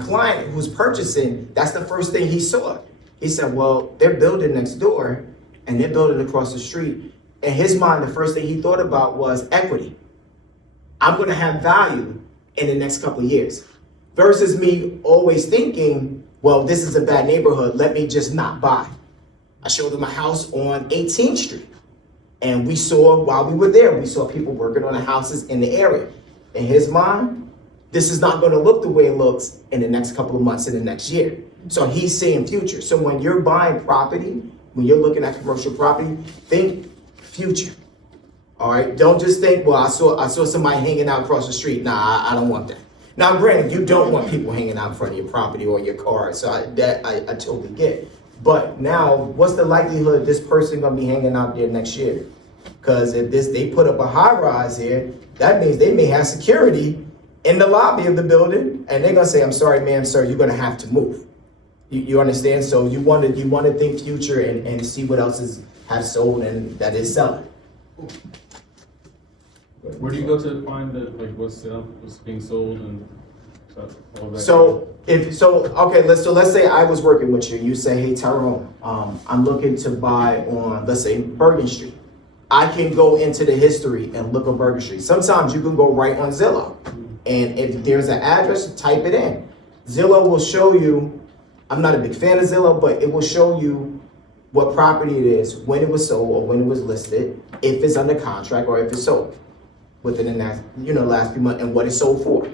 client who's purchasing, that's the first thing he saw. He said, well, they're building next door and they're building across the street. In his mind, the first thing he thought about was equity. I'm going to have value in the next couple of years. Versus me always thinking, well, this is a bad neighborhood. Let me just not buy. I showed him a house on 18th Street. And we saw, while we were there, we saw people working on the houses in the area. In his mind, this is not going to look the way it looks in the next couple of months, in the next year. So he's seeing future. So when you're buying property, when you're looking at commercial property, think future. All right. Don't just think, well, I saw somebody hanging out across the street. Nah, I don't want that. Now, granted, you don't want people hanging out in front of your property or your car. So I totally get. But now, what's the likelihood this person gonna be hanging out there next year? Because if they put up a high rise here, that means they may have security in the lobby of the building, and they're gonna say, "I'm sorry, ma'am, sir, you're gonna have to move." You understand? So you want to think future and see what else have sold and that is selling. Where do you go to find what's being sold and stuff? Let's say I was working with you. You say, hey Tyrone, I'm looking to buy on, let's say, Bergen Street. I can go into the history and look on Bergen Street. Sometimes you can go right on Zillow, and if there's an address, type it in. Zillow will show you. I'm not a big fan of Zillow, but it will show you what property it is, when it was sold or when it was listed, if it's under contract or if it's sold within the last, last few months, and what it's sold for.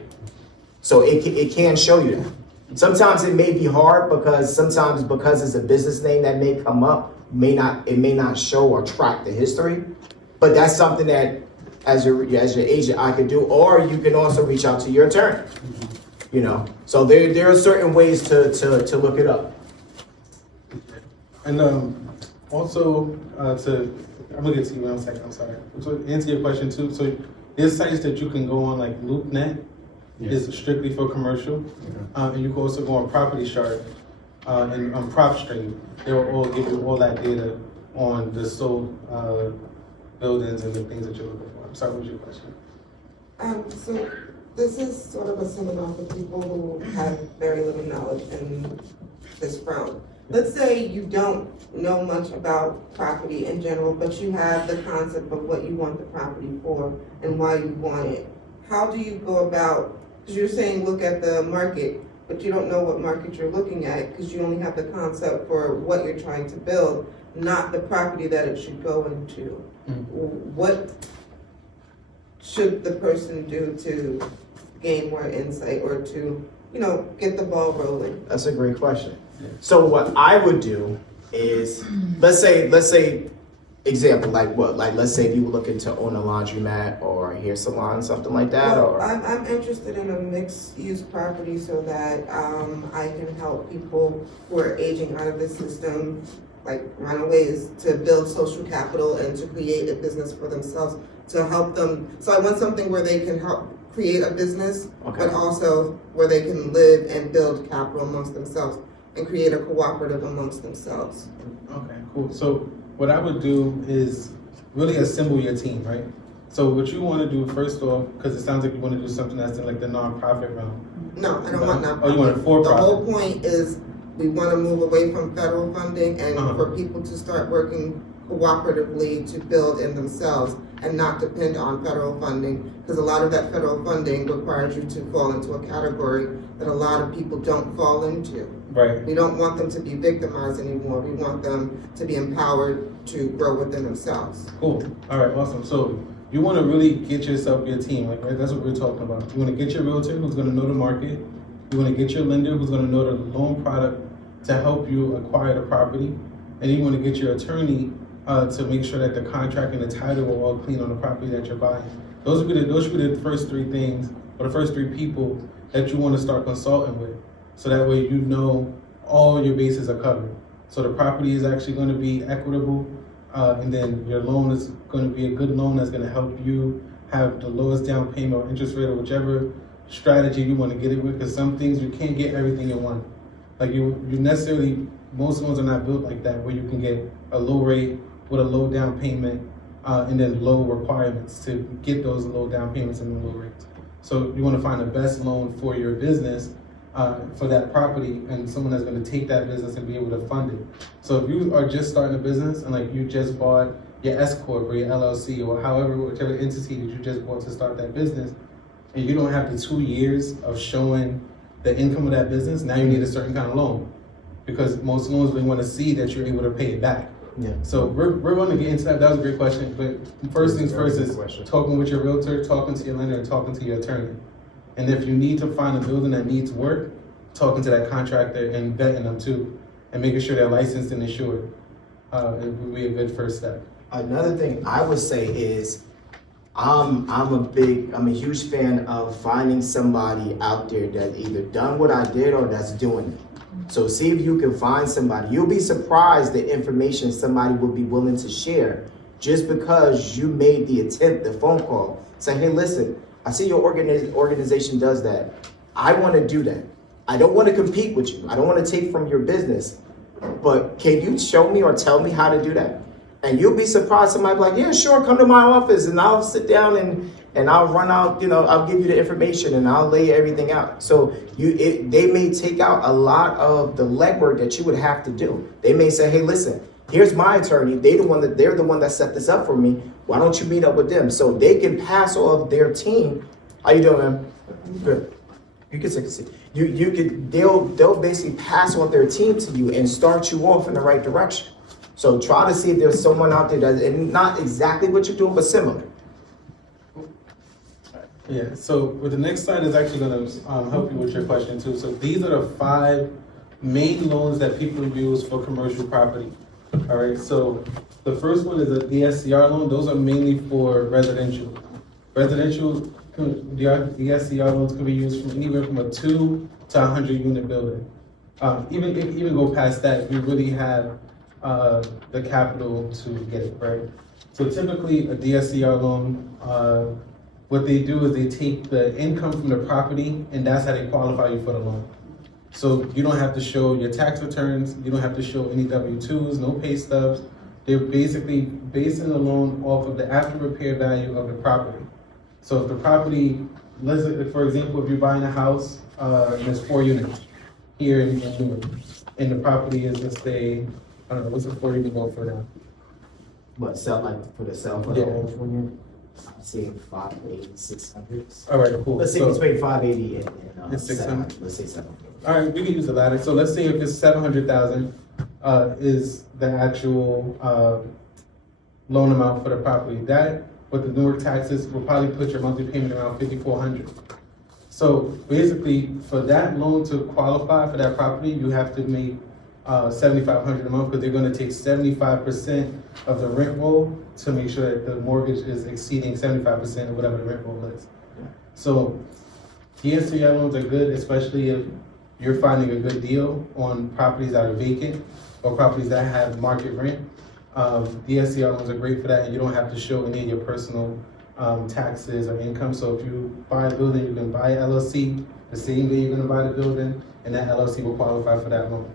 So it can show you that. Sometimes it may be hard because it's a business name that may come up, it may not show or track the history, but that's something that as your agent I could do, or you can also reach out to your attorney. So there are certain ways to look it up. And also I'm gonna get to you in a second. I'm sorry. To answer your question too. So there's sites that you can go on like LoopNet. Is strictly for commercial, and you can also go on Property Shark and on PropStream. They will all give you all that data on the sold buildings and the things that you're looking for. I'm sorry, what was your question? So this is sort of a seminar for people who have very little knowledge in this realm. Let's say you don't know much about property in general, but you have the concept of what you want the property for and why you want it. How do you go about, because you're saying look at the market, but you don't know what market you're looking at because you only have the concept for what you're trying to build, not the property that it should go into. What should the person do to gain more insight or to, get the ball rolling? That's a great question. So what I would do is, let's say, example, let's say if you were looking to own a laundromat or a hair salon, something like that, Well, or? I'm interested in a mixed-use property so that I can help people who are aging out of the system, like runaways, to build social capital and to create a business for themselves, to help them. So I want something where they can help create a business, but also where they can live and build capital amongst themselves and create a cooperative amongst themselves. Okay, cool. So what I would do is really assemble your team, right? So what you want to do first off, because it sounds like you want to do something that's in like the nonprofit realm. No, I don't want nonprofit. Oh, you want a for-profit? The whole point is we want to move away from federal funding and for people to start working cooperatively to build in themselves and not depend on federal funding, because a lot of that federal funding requires you to fall into a category that a lot of people don't fall into. Right. We don't want them to be victimized anymore. We want them to be empowered to grow within themselves. Cool. All right, awesome. So you want to really get yourself your team, like, right? That's what we're talking about. You want to get your realtor who's going to know the market. You want to get your lender who's going to know the loan product to help you acquire the property. And you want to get your attorney to make sure that the contract and the title are all clean on the property that you're buying. Those should be the first three things, or the first three people that you want to start consulting with. So that way you know all your bases are covered. So the property is actually going to be equitable, and then your loan is going to be a good loan that's going to help you have the lowest down payment or interest rate or whichever strategy you want to get it with, because some things you can't get everything in one. Like most loans are not built like that, where you can get a low rate with a low down payment and then low requirements to get those low down payments and the low rates. So you want to find the best loan for your business, for that property, and someone that's going to take that business and be able to fund it. So if you are just starting a business and like you just bought your S Corp or your LLC or whichever entity that you just bought to start that business, and you don't have the 2 years of showing the income of that business, now you need a certain kind of loan, because most loans we want to see that you're able to pay it back. Yeah. So we're going to get into that. That was a great question. But first things first is talking with your realtor, talking to your lender, and talking to your attorney. And if you need to find a building that needs work, talking to that contractor and vetting them too, and making sure they're licensed and insured. It would be a good first step. Another thing I would say is, I'm a huge fan of finding somebody out there that either done what I did or that's doing it. So see if you can find somebody. You'll be surprised the information somebody will be willing to share just because you made the attempt, the phone call. Say, hey, listen, I see your organization does that. I want to do that. I don't want to compete with you. I don't want to take from your business. But can you show me or tell me how to do that? And you'll be surprised. Somebody be like, yeah, sure, come to my office and I'll sit down and I'll run out, I'll give you the information and I'll lay everything out. So they may take out a lot of the legwork that you would have to do. They may say, hey, listen, here's my attorney. They're the one that set this up for me. Why don't you meet up with them? So they can pass off their team. How you doing, man? Good. You can take a seat. They'll basically pass off their team to you and start you off in the right direction. So try to see if there's someone out there that, and not exactly what you're doing, but similar. Yeah, so with the next slide is actually gonna help you with your question too. So these are the 5 main loans that people use for commercial property. All right, so the first one is a DSCR loan. Those are mainly for residential. Residential DSCR loans can be used from anywhere from a 2 to 100 unit building. Even go past that if you really have the capital to get it, right? So typically a DSCR loan, what they do is they take the income from the property and that's how they qualify you for the loan. So you don't have to show your tax returns, you don't have to show any W-2s, no pay stubs. They're basically basing the loan off of the after repair value of the property. So if the property, let's say, for example, if you're buying a house, and there's 4 units here in Newark, and the property is, let's say, I don't know, what's the 4 you can go for now? What, sell, like, for the sell for the whole 4 unit? I'm saying 580, 600. All right, cool. Let's say So- between 580 and 600. Let's say 700. All right, we can use the latter. So let's say if it's 700,000 is the actual loan amount for the property. That, with the Newark taxes, will probably put your monthly payment around 5,400. So basically, for that loan to qualify for that property, you have to make 7,500 a month because they're going to take 75% of the rent roll to make sure that the mortgage is exceeding 75% of whatever the rent roll is. So DSCR loans are good, especially if you're finding a good deal on properties that are vacant or properties that have market rent. DSCR loans are great for that, and you don't have to show any of your personal taxes or income. So if you buy a building, you can buy LLC the same day you're going to buy the building, and that LLC will qualify for that loan.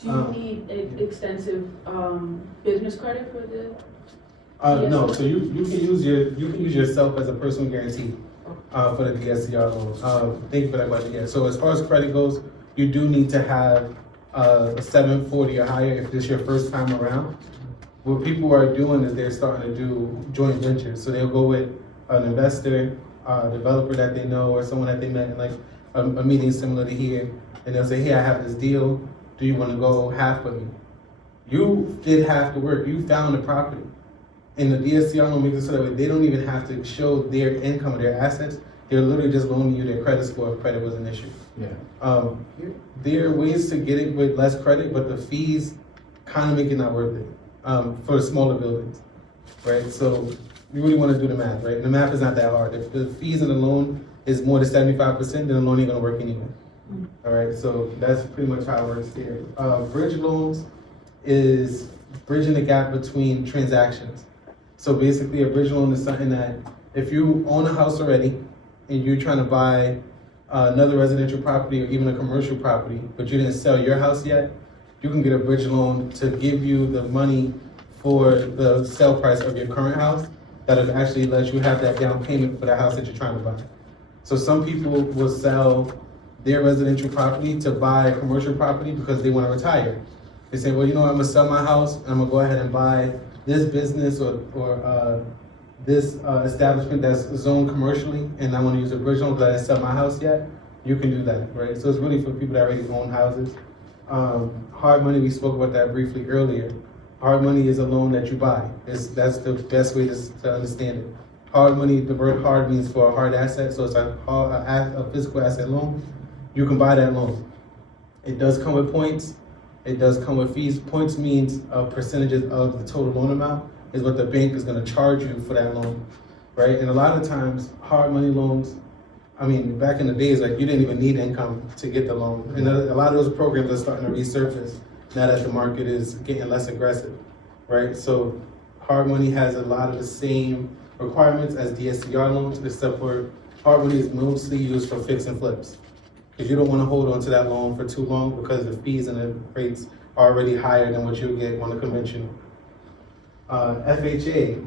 Do you need extensive business credit for the? No, so you can use yourself as a personal guarantee for the DSCR loan. Thank you for that question. Yeah. So as far as credit goes, you do need to have a 740 or higher if this is your first time around. What people are doing is they're starting to do joint ventures. So they'll go with an investor, a developer that they know, or someone that they met in like a meeting similar to here, and they'll say, "Hey, I have this deal. Do you want to go half with me?" You did half the work. You found the property. And the DSCR loan makes it so that way they don't even have to show their income or their assets. They're literally just loaning you their credit score if credit was an issue. Yeah. There are ways to get it with less credit, but the fees kind of make it not worth it for the smaller buildings, right? So you really want to do the math, right? And the math is not that hard. If the fees in the loan is more than 75%, then the loan ain't going to work anyway. All right, so that's pretty much how it works here. Bridge loans is bridging the gap between transactions. So basically, a bridge loan is something that if you own a house already and you're trying to buy another residential property or even a commercial property, but you didn't sell your house yet, you can get a bridge loan to give you the money for the sale price of your current house that'll actually let you have that down payment for the house that you're trying to buy. So some people will sell their residential property to buy a commercial property because they want to retire. They say, well, you know what, I'm gonna sell my house and I'm gonna go ahead and buy this business or this establishment that's zoned commercially, and I want to use a bridge loan because I didn't sell my house yet. You can do that, right? So it's really for people that already own houses. Hard money, we spoke about that briefly earlier. Hard money is a loan that you buy. That's the best way to understand it. Hard money, the word hard means for a hard asset, so it's a physical asset loan. You can buy that loan. It does come with points. It does come with fees. Points means percentages of the total loan amount is what the bank is going to charge you for that loan, right? And a lot of times, hard money loans, I mean, back in the days, like you didn't even need income to get the loan. And a lot of those programs are starting to resurface now that the market is getting less aggressive, right? So hard money has a lot of the same requirements as DSCR loans, except for hard money is mostly used for fix and flips. Because you don't want to hold on to that loan for too long because the fees and the rates are already higher than what you'll get on the conventional. FHA,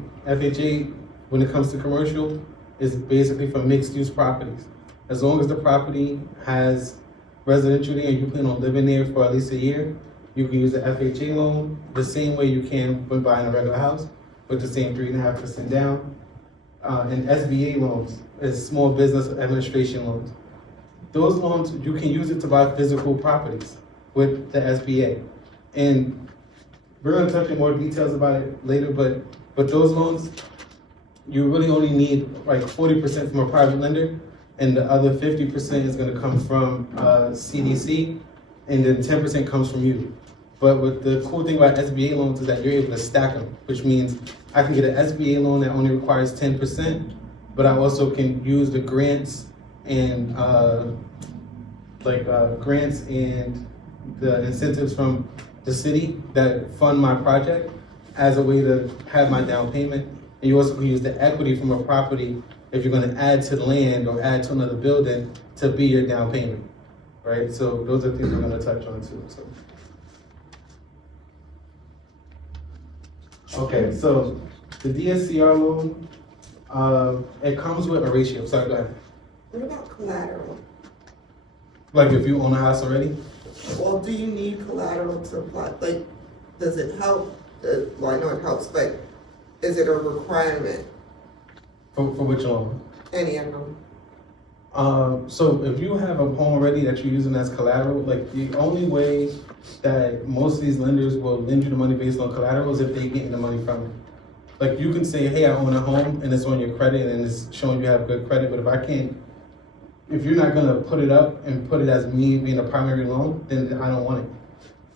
when it comes to commercial, is basically for mixed use properties. As long as the property has residential there and you plan on living there for at least a year, you can use the FHA loan the same way you can when buying a regular house with the same 3.5% down. And SBA loans is small business administration loans. Those loans, you can use it to buy physical properties with the SBA. And we're gonna touch in more details about it later, but those loans, you really only need like 40% from a private lender, and the other 50% is gonna come from CDC, and then 10% comes from you. But what the cool thing about SBA loans is that you're able to stack them, which means I can get an SBA loan that only requires 10%, but I also can use the grants and grants and the incentives from the city that fund my project as a way to have my down payment. And you also can use the equity from a property if you're gonna add to the land or add to another building to be your down payment, right? So those are things we're gonna touch on too, so. Okay, so the DSCR loan, it comes with a ratio, sorry, go ahead. What about collateral? Like if you own a house already? Well, do you need collateral to apply? Like, does it help? Well, I know it helps, but is it a requirement? For which loan? Any of them? So if you have a home already that you're using as collateral, like the only way that most of these lenders will lend you the money based on collateral is if they're getting the money from you. Like you can say, hey, I own a home and it's on your credit and it's showing you have good credit, but if you're not gonna put it up and put it as me being a primary loan, then I don't want it.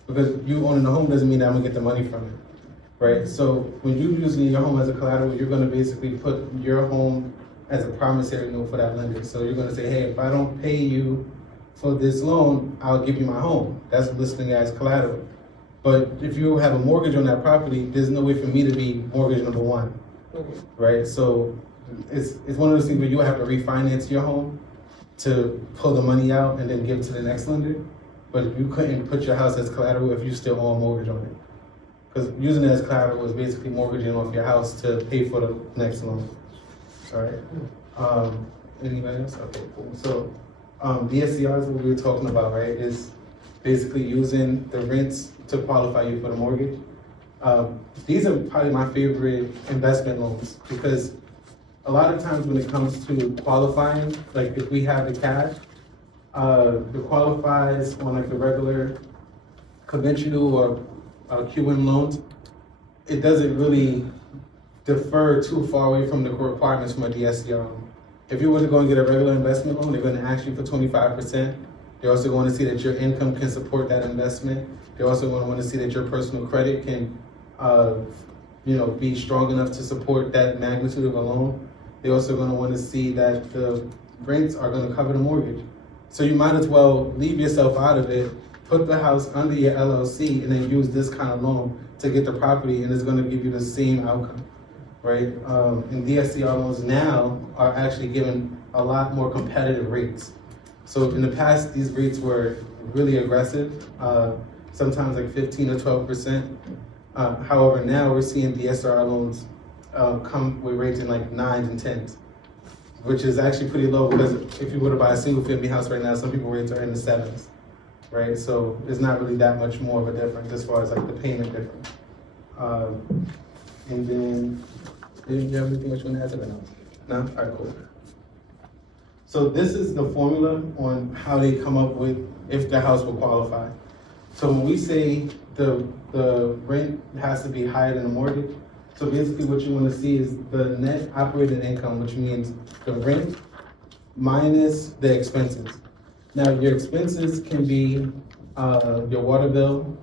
Because you owning the home doesn't mean that I'm gonna get the money from it, right? So when you're using your home as a collateral, you're gonna basically put your home as a promissory note for that lender. So you're gonna say, hey, if I don't pay you for this loan, I'll give you my home. That's listing as collateral. But if you have a mortgage on that property, there's no way for me to be mortgage number one, right? So it's one of those things where you have to refinance your home to pull the money out and then give it to the next lender. But you couldn't put your house as collateral if you still owe a mortgage on it. Because using it as collateral is basically mortgaging off your house to pay for the next loan. All right. Anybody else? Okay, cool. So DSCR is what we were talking about, right? Is basically using the rents to qualify you for the mortgage. These are probably my favorite investment loans because a lot of times when it comes to qualifying, like if we have the cash, it qualifies on like the regular conventional or QM loans. It doesn't really defer too far away from the requirements from a DSCR loan. If you were to go and get a regular investment loan, they're going to ask you for 25%. They're also going to see that your income can support that investment. They're also going to want to see that your personal credit can, be strong enough to support that magnitude of a loan. They're also going to want to see that the rents are going to cover the mortgage. So you might as well leave yourself out of it, put the house under your LLC, and then use this kind of loan to get the property, and it's going to give you the same outcome, right? And DSCR loans now are actually given a lot more competitive rates. So in the past, these rates were really aggressive, sometimes like 15 or 12%. However, now we're seeing DSCR loans come with rates in like 9s and 10s, which is actually pretty low because if you were to buy a single family house right now, some people rates are in the 7s, right? So it's not really that much more of a difference as far as like the payment difference. And then, did you have anything else you want to add to that? No? All right, cool. So this is the formula on how they come up with if the house will qualify. So when we say the rent has to be higher than the mortgage, so basically what you want to see is the net operating income, which means the rent minus the expenses. Now your expenses can be your water bill,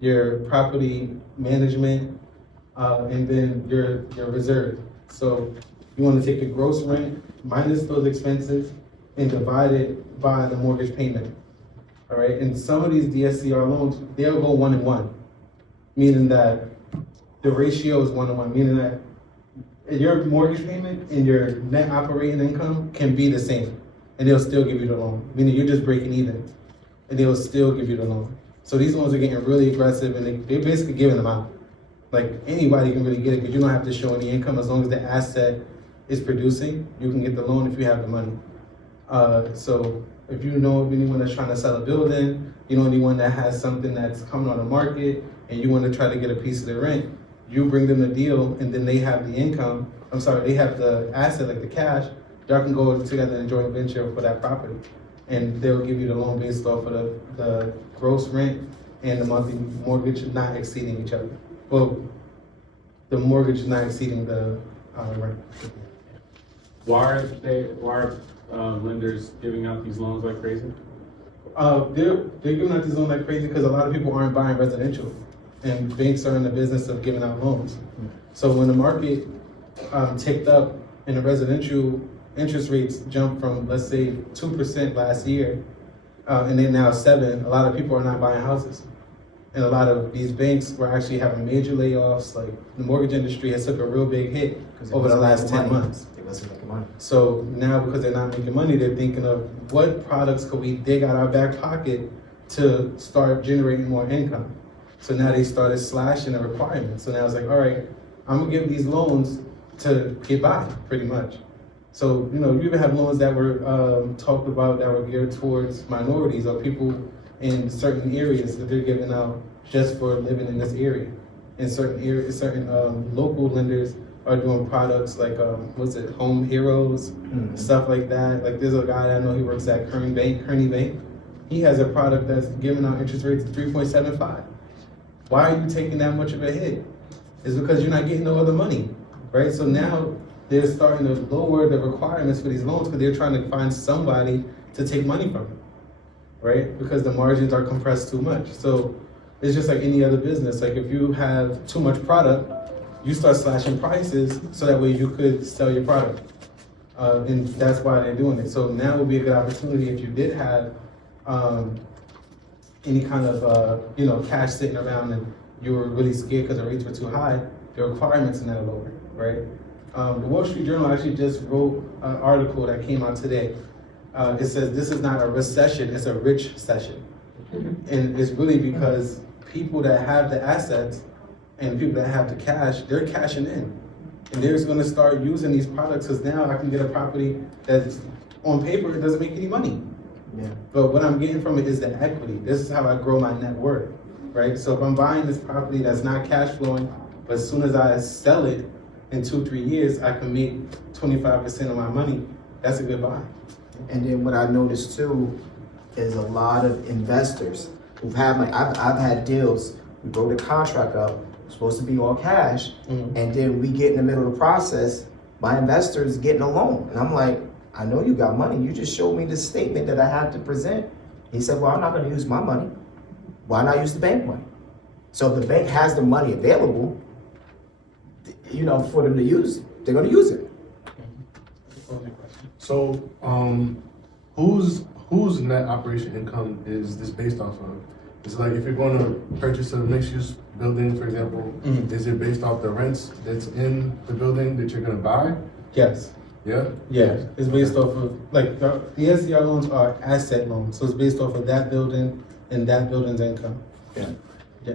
your property management, and then your reserve. So you want to take the gross rent minus those expenses and divide it by the mortgage payment. All right, and some of these DSCR loans, they'll go 1-to-1, meaning that the ratio is 1-to-1, meaning that your mortgage payment and your net operating income can be the same, and they'll still give you the loan, meaning you're just breaking even, and they'll still give you the loan. So these loans are getting really aggressive, and they're basically giving them out. Like anybody can really get it, because you don't have to show any income as long as the asset is producing. You can get the loan if you have the money. So if you know of anyone that's trying to sell a building, you know anyone that has something that's coming on the market, and you want to try to get a piece of the rent, you bring them the deal, and then they have the income. They have the asset, like the cash. Y'all can go together and joint venture for that property, and they'll give you the loan based off of the gross rent and the monthly mortgage is not exceeding each other. Well, the mortgage is not exceeding the rent. Why are lenders giving out these loans like crazy? They're giving out these loans like crazy because a lot of people aren't buying residential, and banks are in the business of giving out loans. So when the market ticked up and the residential interest rates jumped from, let's say, 2% last year, and then now 7%, a lot of people are not buying houses. And a lot of these banks were actually having major layoffs. Like the mortgage industry has took a real big hit over the last 10 months. They wasn't making money. So now because they're not making money, they're thinking of what products could we dig out our back pocket to start generating more income. So now they started slashing the requirements. So now it's like, all right, I'm gonna give these loans to get by, pretty much. So, you know, you even have loans that were talked about that were geared towards minorities or people in certain areas that they're giving out just for living in this area. In certain areas, certain local lenders are doing products like, Home Heroes, stuff like that. Like there's a guy that I know, he works at Kearney Bank. He has a product that's giving out interest rates of 3.75. Why are you taking that much of a hit? It's because you're not getting no other money, right? So now they're starting to lower the requirements for these loans because they're trying to find somebody to take money from, right? Because the margins are compressed too much. So it's just like any other business. Like if you have too much product, you start slashing prices so that way you could sell your product. And that's why they're doing it. So now would be a good opportunity if you did have any kind of cash sitting around and you were really scared because the rates were too high, the requirements are now lower, right? The Wall Street Journal actually just wrote an article that came out today. It says this is not a recession, it's a rich session. And it's really because people that have the assets and people that have the cash, they're cashing in. And they're just gonna start using these products because now I can get a property that's on paper, it doesn't make any money. Yeah. But what I'm getting from it is the equity. This is how I grow my net worth, right? So if I'm buying this property that's not cash flowing, but as soon as I sell it in 2-3 years, I can make 25% of my money. That's a good buy. And then what I noticed too is a lot of investors who've had I've had deals. We wrote a contract up, supposed to be all cash, and then we get in the middle of the process. My investor is getting a loan, and I'm like, I know you got money. You just showed me this statement that I had to present. He said, well, I'm not going to use my money. Why not use the bank money? So if the bank has the money available, for them to use, they're going to use it. So, whose net operation income is this based off of? It's like if you're going to purchase a mixed-use building, for example, is it based off the rents that's in the building that you're going to buy? Yes. Yeah? Yeah, it's based off of, like, the DSCR loans are asset loans, so it's based off of that building and that building's income. Yeah. Yeah.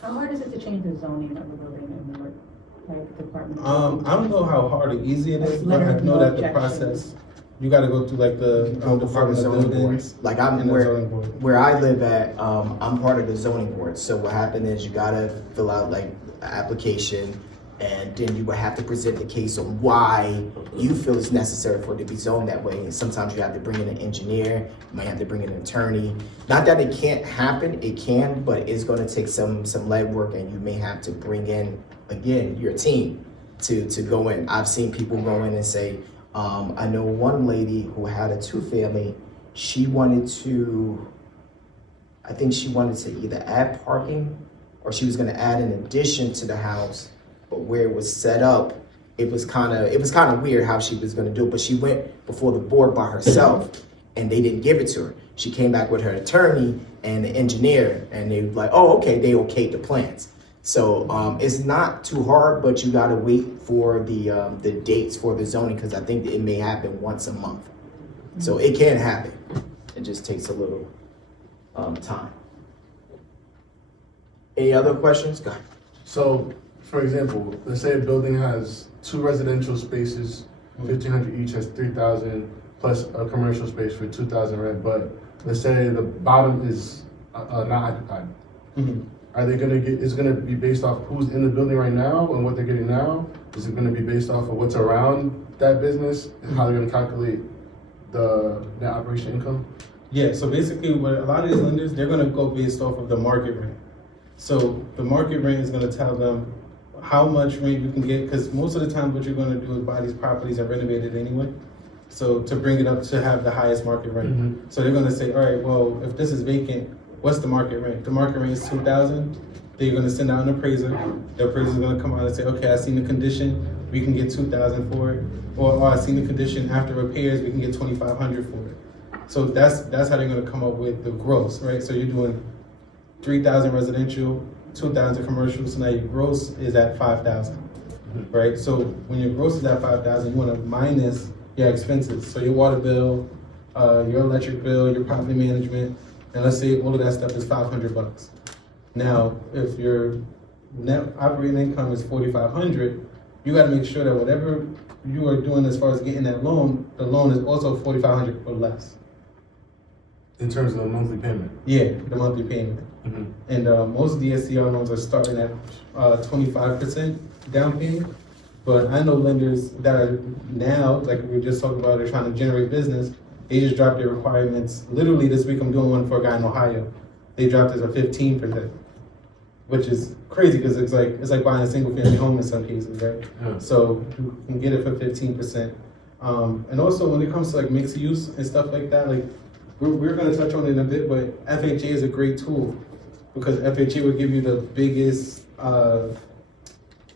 How hard is it to change the zoning of the building in the department? I don't know how hard or easy it is, but I know that the process, you gotta go through like the Department of Buildings. Like and the zoning board. where I live at, I'm part of the zoning board. So what happened is you gotta fill out like an application, and then you would have to present the case on why you feel it's necessary for it to be zoned that way. And sometimes you have to bring in an engineer, you might have to bring in an attorney. Not that it can't happen, it can, but it's gonna take some legwork, and you may have to bring in, again, your team to go in. I've seen people go in and say, I know one lady who had a 2-family, she wanted to either add parking or she was gonna add an addition to the house, but where it was set up, it was kind of weird how she was gonna do it, but she went before the board by herself and they didn't give it to her. She came back with her attorney and the engineer, and they were like, oh, okay, they okayed the plans. So it's not too hard, but you gotta wait for the dates for the zoning, because I think it may happen once a month. So it can happen. It just takes a little time. Any other questions? Go ahead. So, for example, let's say a building has 2 residential spaces, 1,500 each, has 3,000, plus a commercial space for 2,000 rent, but let's say the bottom is not occupied. Are they gonna get, is it gonna be based off who's in the building right now and what they're getting now? Is it gonna be based off of what's around that business and how they're gonna calculate the net operation income? Yeah, so basically what a lot of these lenders, they're gonna go based off of the market rent. So the market rent is gonna tell them how much rent you can get, because most of the time what you're gonna do is buy these properties and renovate it anyway. So to bring it up to have the highest market rent. So they're gonna say, all right, well, if this is vacant, what's the market rent? The market rent is 2,000. Then you're gonna send out an appraiser. The appraiser's gonna come out and say, okay, I seen the condition, we can get 2,000 for it. Or I seen the condition after repairs, we can get 2,500 for it. So that's how they're gonna come up with the gross, right? So you're doing 3,000 residential, 2,000 commercial, so now your gross is at 5,000, right? So when your gross is at 5,000, you wanna minus your expenses. So your water bill, your electric bill, your property management, and let's say all of that stuff is $500. Now, if your net operating income is 4,500, you gotta make sure that whatever you are doing as far as getting that loan, the loan is also 4,500 or less. In terms of the monthly payment. Yeah, the monthly payment. And most DSCR loans are starting at 25% down payment. But I know lenders that are now, like we were just talking about, they're trying to generate business. They just dropped their requirements. Literally this week, I'm doing one for a guy in Ohio. They dropped it to 15%, which is crazy because it's like buying a single family home in some cases, right? Yeah. So you can get it for 15%. And also when it comes to like mixed use and stuff like that, like we're going to touch on it in a bit, but FHA is a great tool because FHA would give you the biggest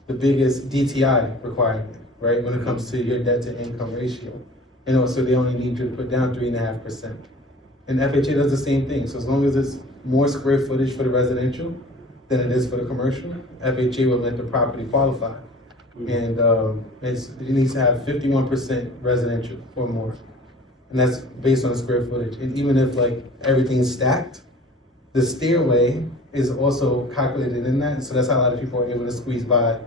DTI requirement, right? When it comes to your debt to income ratio. And also they only need you to put down 3.5%. And FHA does the same thing. So as long as it's more square footage for the residential than it is for the commercial, FHA will let the property qualify. And it needs to have 51% residential or more. And that's based on the square footage. And even if like everything's stacked, the stairway is also calculated in that. So that's how a lot of people are able to squeeze by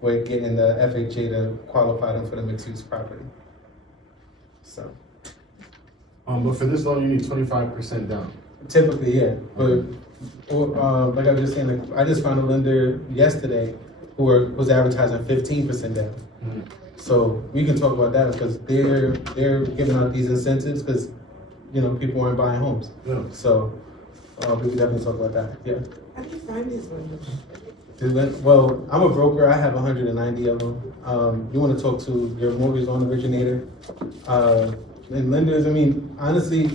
with getting the FHA to qualify them for the mixed use property. So. But for this loan, you need 25% down. Typically, yeah. But like I was just saying, like, I just found a lender yesterday who was advertising 15% down. So we can talk about that because they're giving out these incentives because people aren't buying homes. Yeah. So we can definitely talk about that. Yeah. How do you find these lenders? Well, I'm a broker. I have 190 of them. You want to talk to your mortgage loan originator and lenders. I mean, honestly,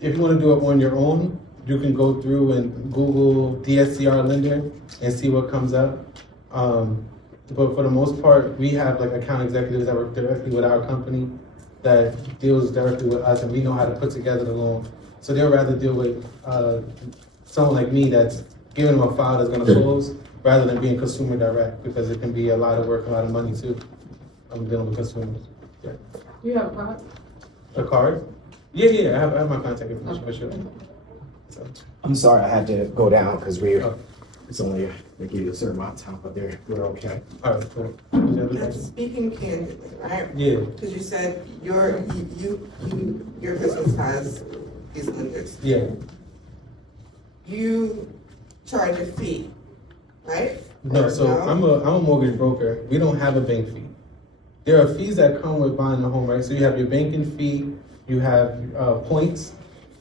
if you want to do it on your own, you can go through and Google DSCR lender and see what comes up. But for the most part, we have like account executives that work directly with our company that deals directly with us, and we know how to put together the loan. So they'll rather deal with someone like me that's giving them a file that's going to close rather than being consumer direct, because it can be a lot of work, a lot of money too. I'm dealing with consumers. Yeah. You have a card? A card? Yeah, I have my contact information for sure. So. I'm sorry I had to go down because it's only they give you a certain amount of time, but we're okay. All right, cool. Now, speaking candidly, right? Yeah. Because you said your business has these lenders. Yeah. You charge a fee, right? No, so I'm a mortgage broker. We don't have a bank fee. There are fees that come with buying a home, right? So you have your banking fee, you have points.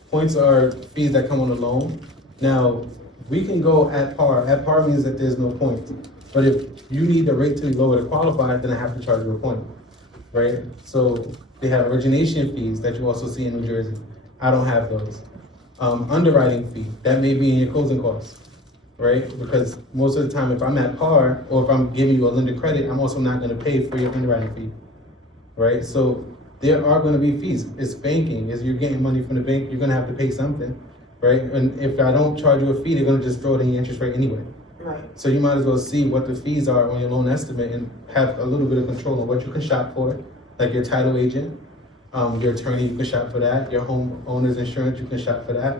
Points are fees that come on a loan. Now, we can go at par. At par means that there's no points. But if you need the rate to be lower to qualify, then I have to charge you a point, right? So they have origination fees that you also see in New Jersey. I don't have those. Underwriting fee, that may be in your closing costs, right? Because most of the time, if I'm at par or if I'm giving you a lender credit, I'm also not gonna pay for your underwriting fee, right? So there are gonna be fees. It's banking. As you're getting money from the bank, you're gonna have to pay something, right? And if I don't charge you a fee, they're gonna just throw it in your interest rate anyway. Right. So you might as well see what the fees are on your loan estimate and have a little bit of control on what you can shop for, like your title agent, your attorney, you can shop for that. Your homeowner's insurance, you can shop for that.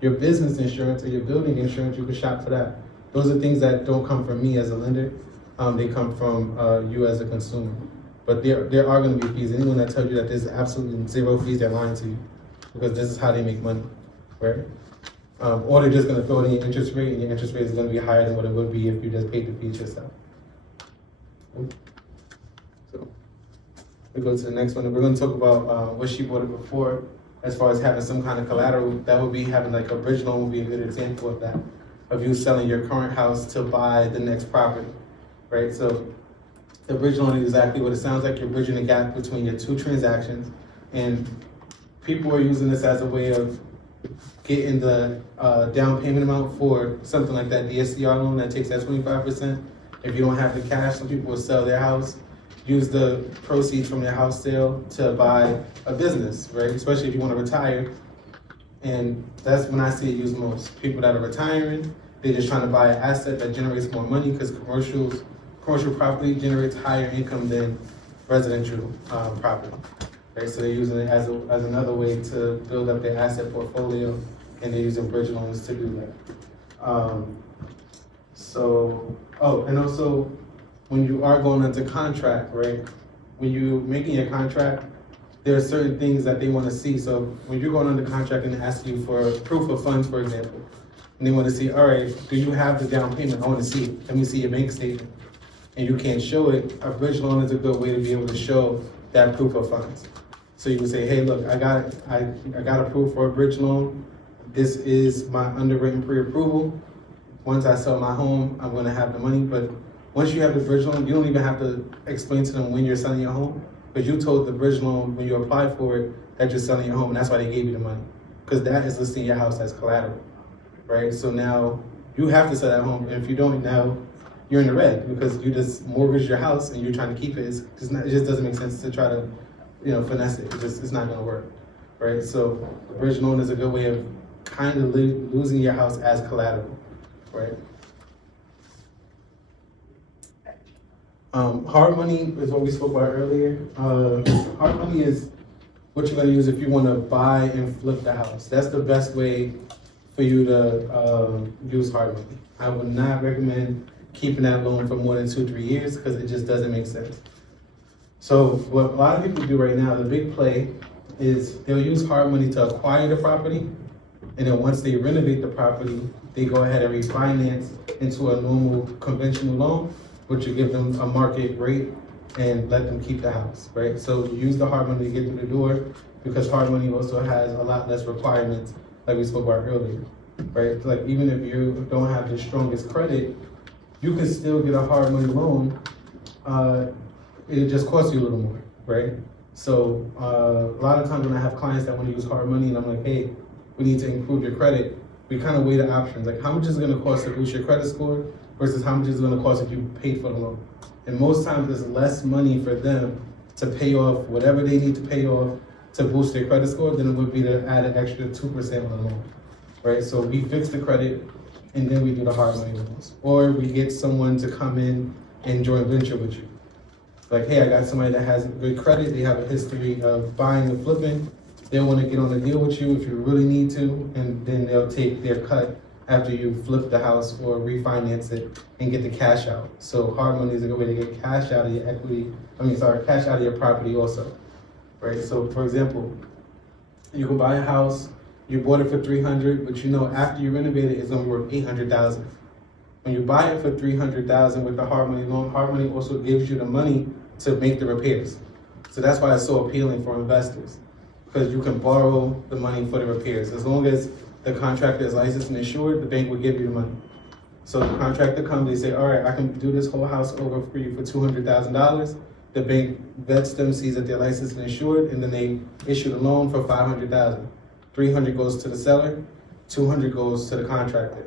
Your business insurance and your building insurance, you can shop for that. Those are things that don't come from me as a lender. They come from you as a consumer. But there are going to be fees. Anyone that tells you that there's absolutely zero fees, they're lying to you, because this is how they make money, right? Or they're just going to throw it in your interest rate, and your interest rate is going to be higher than what it would be if you just paid the fees yourself. So we go to the next one. We're going to talk about what she bought it before. as far as having some kind of collateral. That would be having like a bridge loan would be a good example of that, of you selling your current house to buy the next property, right? So the bridge loan is exactly what it sounds like. You're bridging the gap between your two transactions, and people are using this as a way of getting the down payment amount for something like that DSCR loan that takes that 25%. If you don't have the cash, some people will sell their house, use the proceeds from their house sale to buy a business, right? Especially if you want to retire. And that's when I see it used most. People that are retiring, they're just trying to buy an asset that generates more money, because commercial property generates higher income than residential property. Right, so they're using it as another way to build up their asset portfolio, and they're using bridge loans to do that. And also, when you are going into contract, right, when you're making your contract, there are certain things that they want to see. So when you're going under contract and they ask you for proof of funds, for example, and they want to see, all right, do you have the down payment? I want to see it. Let me see your bank statement. And you can't show it. A bridge loan is a good way to be able to show that proof of funds. So you can say, hey, look, I got approved for a bridge loan. This is my underwritten pre-approval. Once I sell my home, I'm gonna have the money. But once you have the bridge loan, you don't even have to explain to them when you're selling your home, because you told the bridge loan when you applied for it that you're selling your home, and that's why they gave you the money. Because that is listing your house as collateral, right? So now you have to sell that home, and if you don't, now you're in the red, because you just mortgaged your house and you're trying to keep it. It just doesn't make sense to try to finesse it. It's not gonna work, right? So the bridge loan is a good way of kind of losing your house as collateral, right? Hard money is what we spoke about earlier. Hard money is what you're gonna use if you wanna buy and flip the house. That's the best way for you to use hard money. I would not recommend keeping that loan for more than 2-3 years, because it just doesn't make sense. So what a lot of people do right now, the big play is they'll use hard money to acquire the property, and then once they renovate the property, they go ahead and refinance into a normal conventional loan, which will give them a market rate and let them keep the house, right? So you use the hard money to get through the door, because hard money also has a lot less requirements, like we spoke about earlier, right? So like even if you don't have the strongest credit, you can still get a hard money loan. It just costs you a little more, right? So a lot of times when I have clients that want to use hard money and I'm like, hey, we need to improve your credit, we kind of weigh the options. Like, how much is it going to cost to boost your credit score versus how much is it going to cost if you paid for the loan? And most times there's less money for them to pay off whatever they need to pay off to boost their credit score than it would be to add an extra 2% on the loan, right? So we fix the credit and then we do the hard money loans. Or we get someone to come in and joint venture with you. Like, hey, I got somebody that has good credit, they have a history of buying and flipping, they'll want to get on a deal with you if you really need to, and then they'll take their cut after you flip the house or refinance it and get the cash out. So hard money is a good way to get cash out of your cash out of your property also, right? So for example, you can buy a house, you bought it for $300,000, but you know after you renovate it, it's gonna be worth $800,000. When you buy it for $300,000 with the hard money loan, hard money also gives you the money to make the repairs. So that's why it's so appealing for investors, because you can borrow the money for the repairs. As long as the contractor is licensed and insured, the bank will give you the money. So the contractor comes, they say, all right, I can do this whole house over for you for $200,000. The bank vets them, sees that they're licensed and insured, and then they issue the loan for $500,000. $300 goes to the seller, $200 goes to the contractor.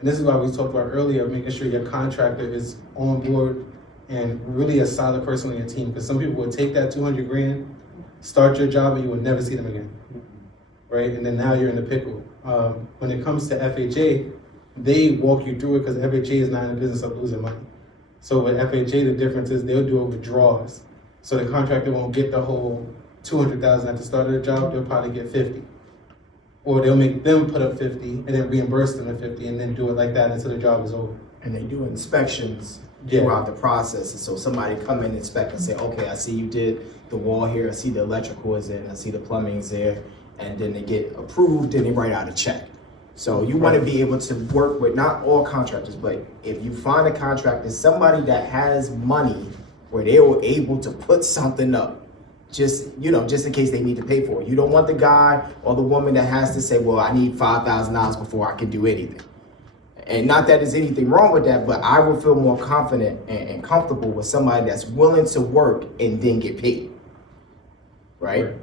And this is why we talked about earlier, making sure your contractor is on board and really a solid person on your team. Because some people will take that $200,000, start your job, and you will never see them again, right? And then now you're in the pickle. When it comes to FHA, they walk you through it because FHA is not in the business of losing money. So with FHA, the difference is they'll do it with draws. So the contractor won't get the whole $200,000 at the start of the job, they'll probably get 50. Or they'll make them put up 50 and then reimburse them at 50 and then do it like that until the job is over. And they do inspections throughout the process. And so somebody come in, inspect and say, okay, I see you did the wall here, I see the electrical is in, I see the plumbing is there, and then they get approved and they write out a check. So you want to be able to work with not all contractors, but if you find a contractor, somebody that has money where they were able to put something up just in case they need to pay for it. You don't want the guy or the woman that has to say, well, I need $5,000 before I can do anything. And not that there's anything wrong with that, but I would feel more confident and comfortable with somebody that's willing to work and then get paid. Right?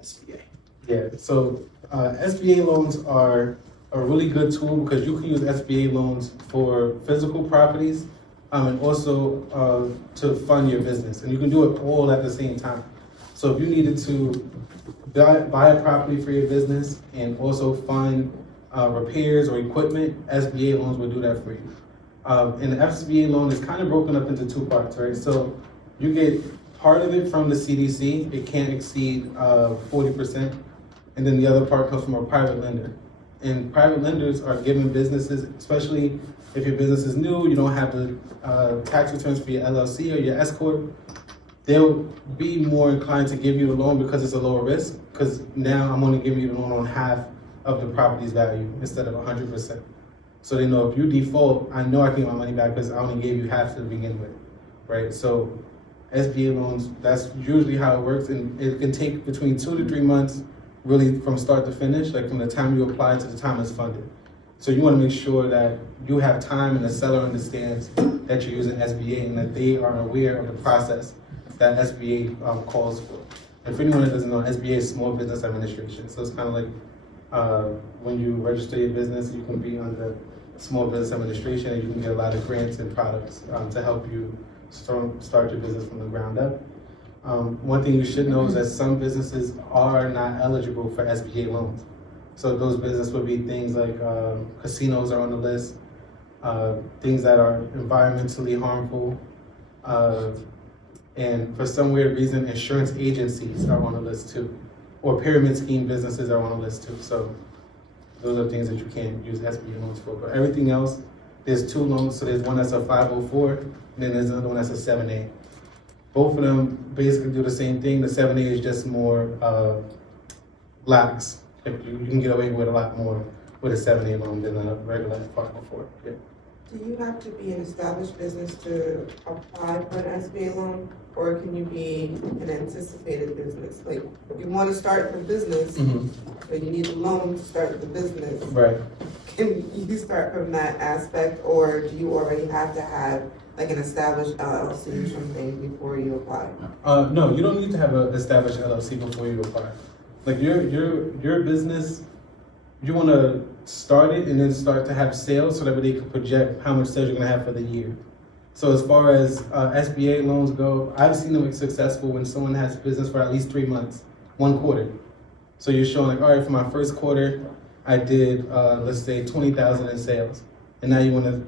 SBA. Yeah, so SBA loans are a really good tool because you can use SBA loans for physical properties and also to fund your business. And you can do it all at the same time. So if you needed to buy a property for your business and also fund repairs or equipment, SBA loans will do that for you. And the SBA loan is kind of broken up into two parts, right? So you get part of it from the CDC, it can't exceed 40%, and then the other part comes from a private lender. And private lenders are giving businesses, especially if your business is new, you don't have the tax returns for your LLC or your S Corp, they'll be more inclined to give you the loan because it's a lower risk, because now I'm only giving you the loan on half of the property's value instead of 100%. So they know if you default, I know I can get my money back because I only gave you half to begin with, right? So SBA loans, that's usually how it works, and it can take between 2 to 3 months really from start to finish, like from the time you apply to the time it's funded. So you want to make sure that you have time and the seller understands that you're using SBA and that they are aware of the process that SBA calls for. And for anyone that doesn't know, SBA is Small Business Administration. So it's kind of like when you register your business, you can be under Small Business Administration and you can get a lot of grants and products to help you start your business from the ground up. One thing you should know is that some businesses are not eligible for SBA loans. So those businesses would be things like casinos are on the list, things that are environmentally harmful, and for some weird reason, insurance agencies are on the list too, or pyramid scheme businesses are on the list too. So those are things that you can't use SBA loans for. But everything else, there's 2 loans. So there's one that's a 504, and then there's another one that's a 7A. Both of them basically do the same thing. The 7A is just more lax. You can get away with a lot more with a 7A loan than a regular 504. Yeah. Do you have to be an established business to apply for an SBA loan, or can you be an anticipated business? Like, if you want to start a business, but you need a loan to start the business, Right. can you start from that aspect, or do you already have to have like an established LLC or something before you apply? No, you don't need to have an established LLC before you apply. Like your business, you want to start it and then start to have sales so that they can project how much sales you're going to have for the year. So as far as SBA loans go, I've seen them be successful when someone has business for at least 3 months, 1 quarter. So you're showing like, all right, for my first quarter, I did, let's say 20,000 in sales. And now you want to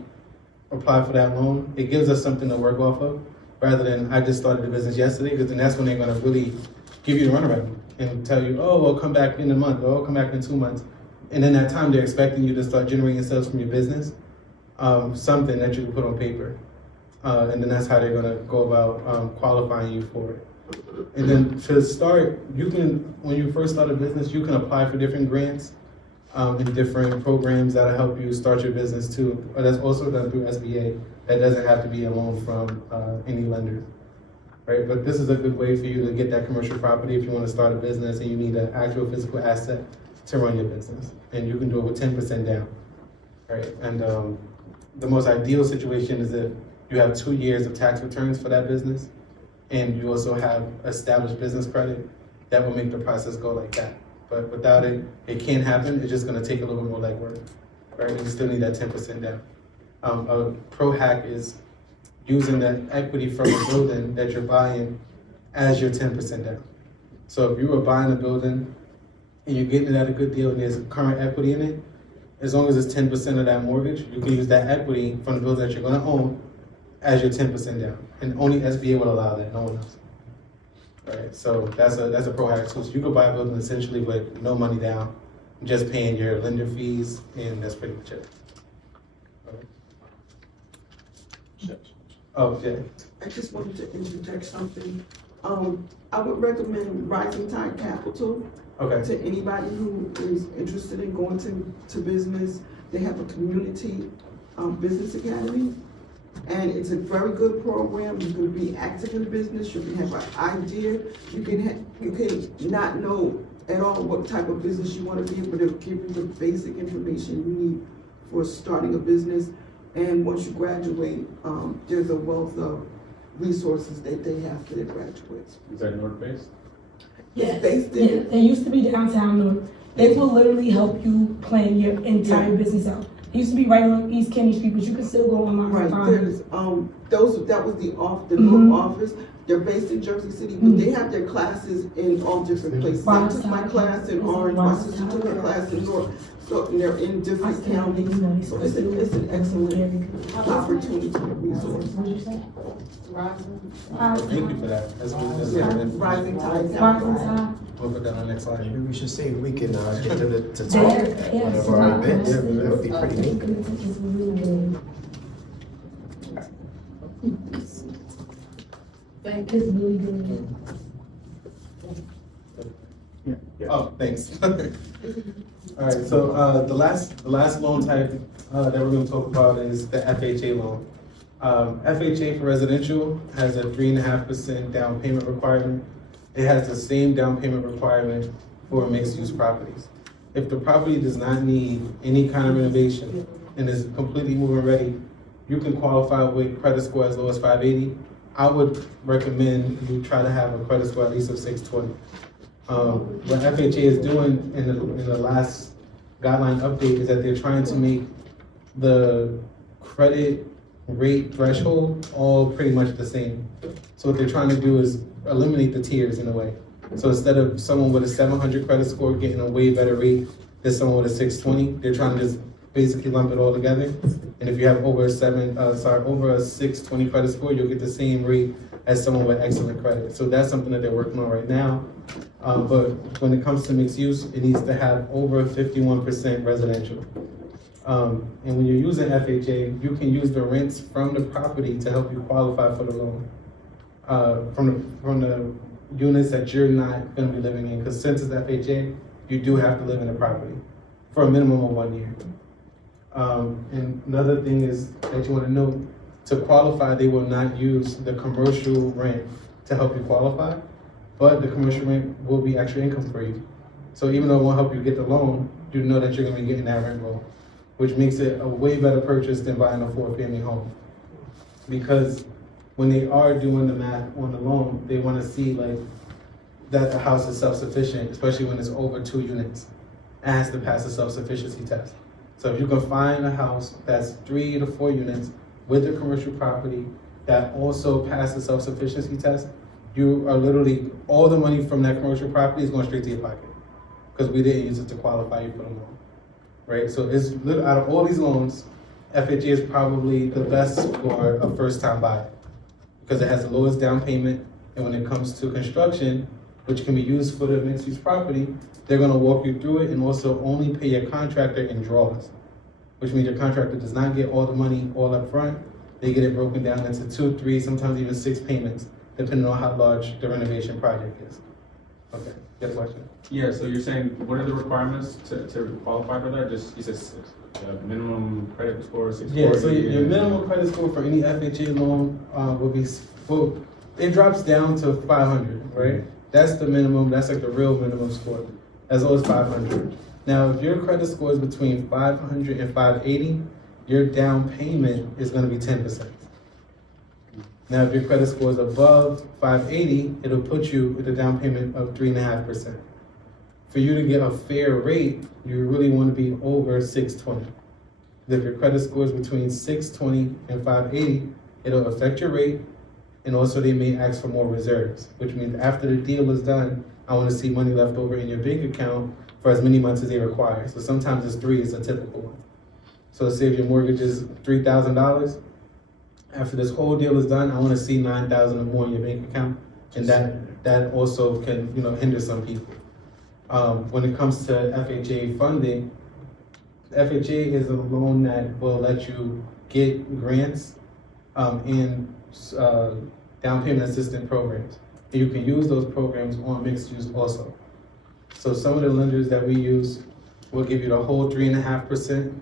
apply for that loan. It gives us something to work off of rather than I just started the business yesterday, because then that's when they're going to really give you the runaround and tell you, oh, well, come back in a month, or oh, come back in 2 months. And in that time, they're expecting you to start generating sales from your business, something that you can put on paper. And then that's how they're gonna go about qualifying you for it. And then to start, you can, when you first start a business, you can apply for different grants and different programs that'll help you start your business too. But that's also done through SBA. That doesn't have to be a loan from any lender, right? But this is a good way for you to get that commercial property if you wanna start a business and you need an actual physical asset to run your business. And you can do it with 10% down, right? And the most ideal situation is if you have 2 years of tax returns for that business, and you also have established business credit. That will make the process go like that. But without it, it can't happen. It's just gonna take a little bit more legwork, right? You still need that 10% down. A pro hack is using that equity from a building that you're buying as your 10% down. So if you were buying a building and you're getting it at a good deal and there's current equity in it, as long as it's 10% of that mortgage, you can use that equity from the building that you're gonna own as your 10% down. And only SBA will allow that, no one else. Right, so that's a pro hack tool. So you could buy a building essentially with no money down, just paying your lender fees, and that's pretty much it. Okay. Oh, yeah. I just wanted to interject something. I would recommend Rising Tide Capital to anybody who is interested in going to business. They have a community business academy, And it's a very good program. You can be active in business, you can have an idea, you can not know at all what type of business you wanna be, but it'll give you the basic information you need for starting a business. And once you graduate, there's a wealth of resources that they have for their graduates. Is that North-based? It's based in, They used to be downtown North. They will literally help you plan your entire business out. It used to be right on East Kennedy Street, but you can still go online right, and find it. there's, that was the North office. They're based in Jersey City, but they have their classes in all different places. I took my class in Orange, my sister took her class in North, so they're in different counties. So it's an excellent opportunity and resource. What did you say? Thank you for that. That's Yeah, good. rising tide. Rising tide. We'll put that on the next slide. Maybe we should see if we can get to talk There, at yes. one of our events. Yeah, That would be pretty neat. It's really good. It's really good. Oh, thanks. All right, so the last loan type that we're going to talk about is the FHA loan. FHA for residential has a 3.5% down payment requirement. It has the same down payment requirement for mixed-use properties. If the property does not need any kind of renovation and is completely move-in ready, you can qualify with credit score as low as 580. I would recommend you try to have a credit score at least of 620. What FHA is doing in the last guideline update is that they're trying to make the credit rate threshold all pretty much the same. So what they're trying to do is eliminate the tiers in a way. So instead of someone with a 700 credit score getting a way better rate than someone with a 620, they're trying to just basically lump it all together. And if you have over a 620 credit score, you'll get the same rate as someone with excellent credit. So that's something that they're working on right now. But when it comes to mixed use, it needs to have over 51% residential. And when you're using FHA, you can use the rents from the property to help you qualify for the loan. From the units that you're not going to be living in, because since it's FHA, you do have to live in the property for a minimum of 1 year. And another thing is that you want to know, to qualify, they will not use the commercial rent to help you qualify, but the commercial rent will be extra income for you. So even though it won't help you get the loan, you know that you're going to be getting that rent roll, which makes it a way better purchase than buying a 4-family home. Because when they are doing the math on the loan, they want to see like that the house is self-sufficient, especially when it's over 2 units. It has to pass the self-sufficiency test. So if you can find a house that's 3 to 4 units with a commercial property that also passes the self-sufficiency test, you are literally, all the money from that commercial property is going straight to your pocket, because we didn't use it to qualify you for the loan, right? So it's out of all these loans, FHA is probably the best for a first-time buyer, because it has the lowest down payment, and when it comes to construction, which can be used for the mixed-use property, they're gonna walk you through it and also only pay your contractor in draws, which means your contractor does not get all the money all up front. They get it broken down into 2, 3, sometimes even 6 payments, depending on how large the renovation project is. Okay, you have a question? Yeah, so you're saying, what are the requirements to qualify for that? Just, you said minimum credit score, 640? Yeah, so your minimum credit score for any FHA loan would be, well, it drops down to 500, right? That's the minimum, that's like the real minimum score, as low as 500. Now, if your credit score is between 500 and 580, your down payment is gonna be 10%. Now, if your credit score is above 580, it'll put you with a down payment of 3.5%. For you to get a fair rate, you really want to be over 620. If your credit score is between 620 and 580, it'll affect your rate, and also they may ask for more reserves, which means after the deal is done, I want to see money left over in your bank account for as many months as they require. So sometimes it's 3 is a typical one. So say if your mortgage is $3,000, after this whole deal is done, I want to see $9,000 or more in your bank account, and that also can hinder some people. When it comes to FHA funding, FHA is a loan that will let you get grants and down payment assistance programs. And you can use those programs on mixed use also. So some of the lenders that we use will give you the whole 3.5%.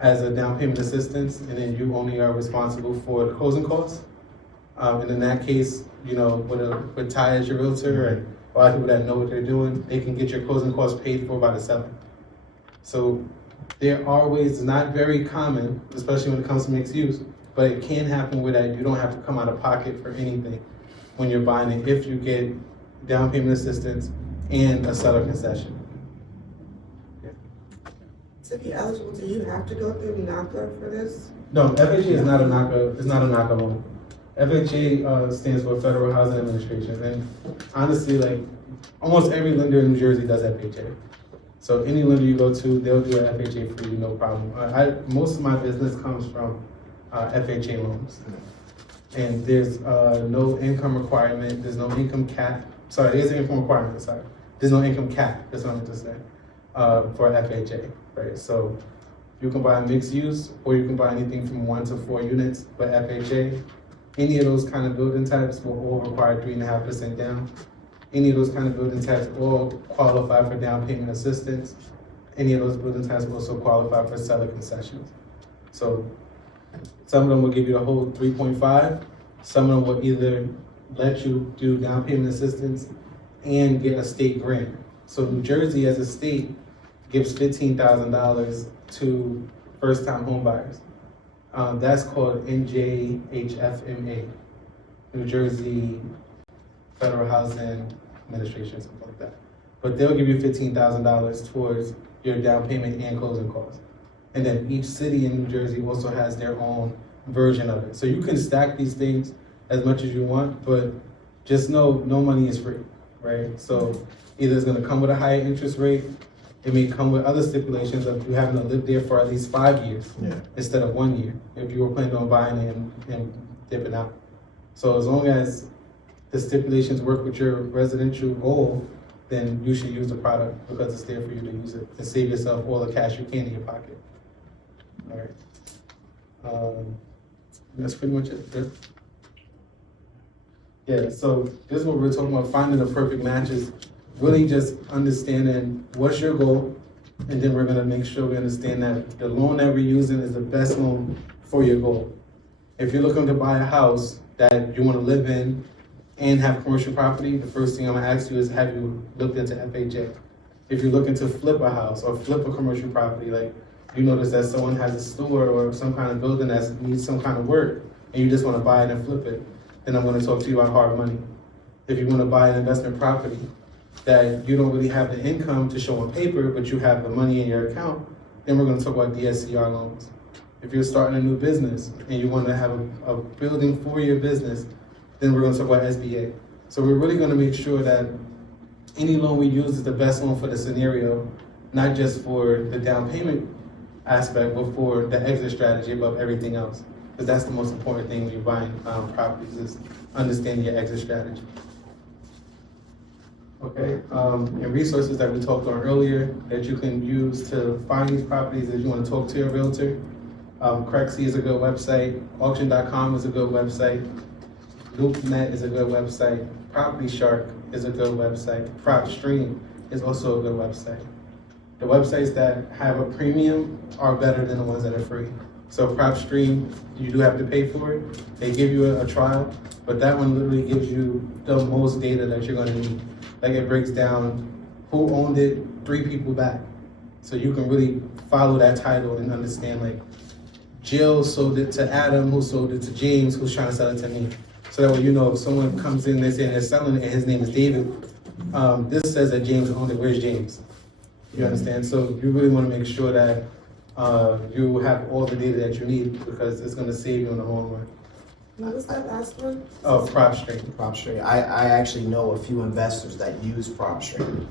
as a down payment assistance, and then you only are responsible for the closing costs. And in that case, with Ty as your realtor and a lot of people that know what they're doing, they can get your closing costs paid for by the seller. So there are ways, it's not very common, especially when it comes to mixed use, but it can happen where that you don't have to come out of pocket for anything when you're buying it if you get down payment assistance and a seller concession. To be eligible, do you have to go through NACA for this? No, FHA is not a NACA, it's not a NACA loan. FHA stands for Federal Housing Administration, and honestly, like, almost every lender in New Jersey does FHA. So any lender you go to, they'll do an FHA for you, no problem. Most of my business comes from FHA loans. And there's no income requirement, there's no income cap. Sorry, there's an income requirement, sorry. There's no income cap, that's what I meant to say, for FHA, right? So you can buy mixed use, or you can buy anything from 1 to 4 units, but FHA, any of those kind of building types will all require 3.5% down. Any of those kind of building types all qualify for down payment assistance. Any of those building types also qualify for seller concessions. So some of them will give you the whole 3.5. Some of them will either let you do down payment assistance and get a state grant. So New Jersey as a state gives $15,000 to first-time home buyers. That's called NJHFMA, New Jersey Federal Housing Administration, something like that. But they'll give you $15,000 towards your down payment and closing costs. And then each city in New Jersey also has their own version of it. So you can stack these things as much as you want, but just know no money is free, right? So either it's gonna come with a higher interest rate, it may come with other stipulations of you having to live there for at least 5 years instead of 1 year, if you were planning on buying it and dipping out. So as long as the stipulations work with your residential goal, then you should use the product because it's there for you to use it and save yourself all the cash you can in your pocket. All right. That's pretty much it. Good. Yeah, so this is what we're talking about, finding the perfect matches. Really just understanding what's your goal, and then we're gonna make sure we understand that the loan that we're using is the best loan for your goal. If you're looking to buy a house that you wanna live in and have commercial property, the first thing I'm gonna ask you is, have you looked into FHA? If you're looking to flip a house or flip a commercial property, like you notice that someone has a store or some kind of building that needs some kind of work, and you just wanna buy it and flip it, then I'm gonna talk to you about hard money. If you wanna buy an investment property that you don't really have the income to show on paper, but you have the money in your account, then we're gonna talk about DSCR loans. If you're starting a new business and you wanna have a building for your business, then we're gonna talk about SBA. So we're really gonna make sure that any loan we use is the best loan for the scenario, not just for the down payment aspect, but for the exit strategy above everything else. Because that's the most important thing when you're buying properties, is understanding your exit strategy. Okay, and resources that we talked on earlier that you can use to find these properties if you want to talk to your realtor. Crexy is a good website. Auction.com is a good website. LoopNet is a good website. Property Shark is a good website. PropStream is also a good website. The websites that have a premium are better than the ones that are free. So PropStream, you do have to pay for it. They give you a trial, but that one literally gives you the most data that you're gonna need. Like it breaks down who owned it 3 people back. So you can really follow that title and understand, like, Jill sold it to Adam, who sold it to James, who's trying to sell it to me. So that way you know if someone comes in, they say they're selling it and his name is David, this says that James owned it, where's James? You understand? So you really wanna make sure that you have all the data that you need, because it's gonna save you in the long run. What was that last one? Oh, PropStream. PropStream. I actually know a few investors that use PropStream.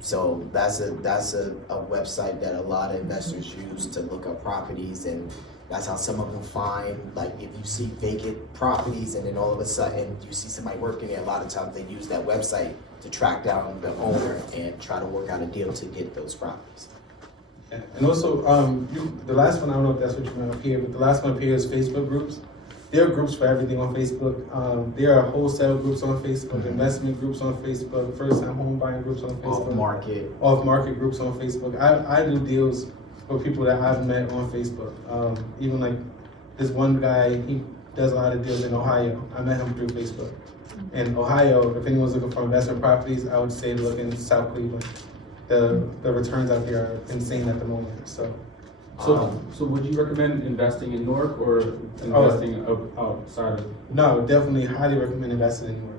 So that's a website that a lot of investors use to look up properties, and that's how some of them find, like, if you see vacant properties and then all of a sudden you see somebody working there, a lot of times they use that website to track down the owner and try to work out a deal to get those properties. Yeah. And also, the last one, I don't know if that's what you meant up here, but the last one up here is Facebook groups. There are groups for everything on Facebook. There are wholesale groups on Facebook, investment groups on Facebook, first-time home buying groups on Facebook. Off-market groups on Facebook. I do deals or people that I've met on Facebook. Even like this one guy, he does a lot of deals in Ohio. I met him through Facebook. In Ohio, if anyone's looking for investment properties, I would say look in South Cleveland. The returns out here are insane at the moment. So would you recommend investing in Newark or investing outside of? No, definitely highly recommend investing in Newark.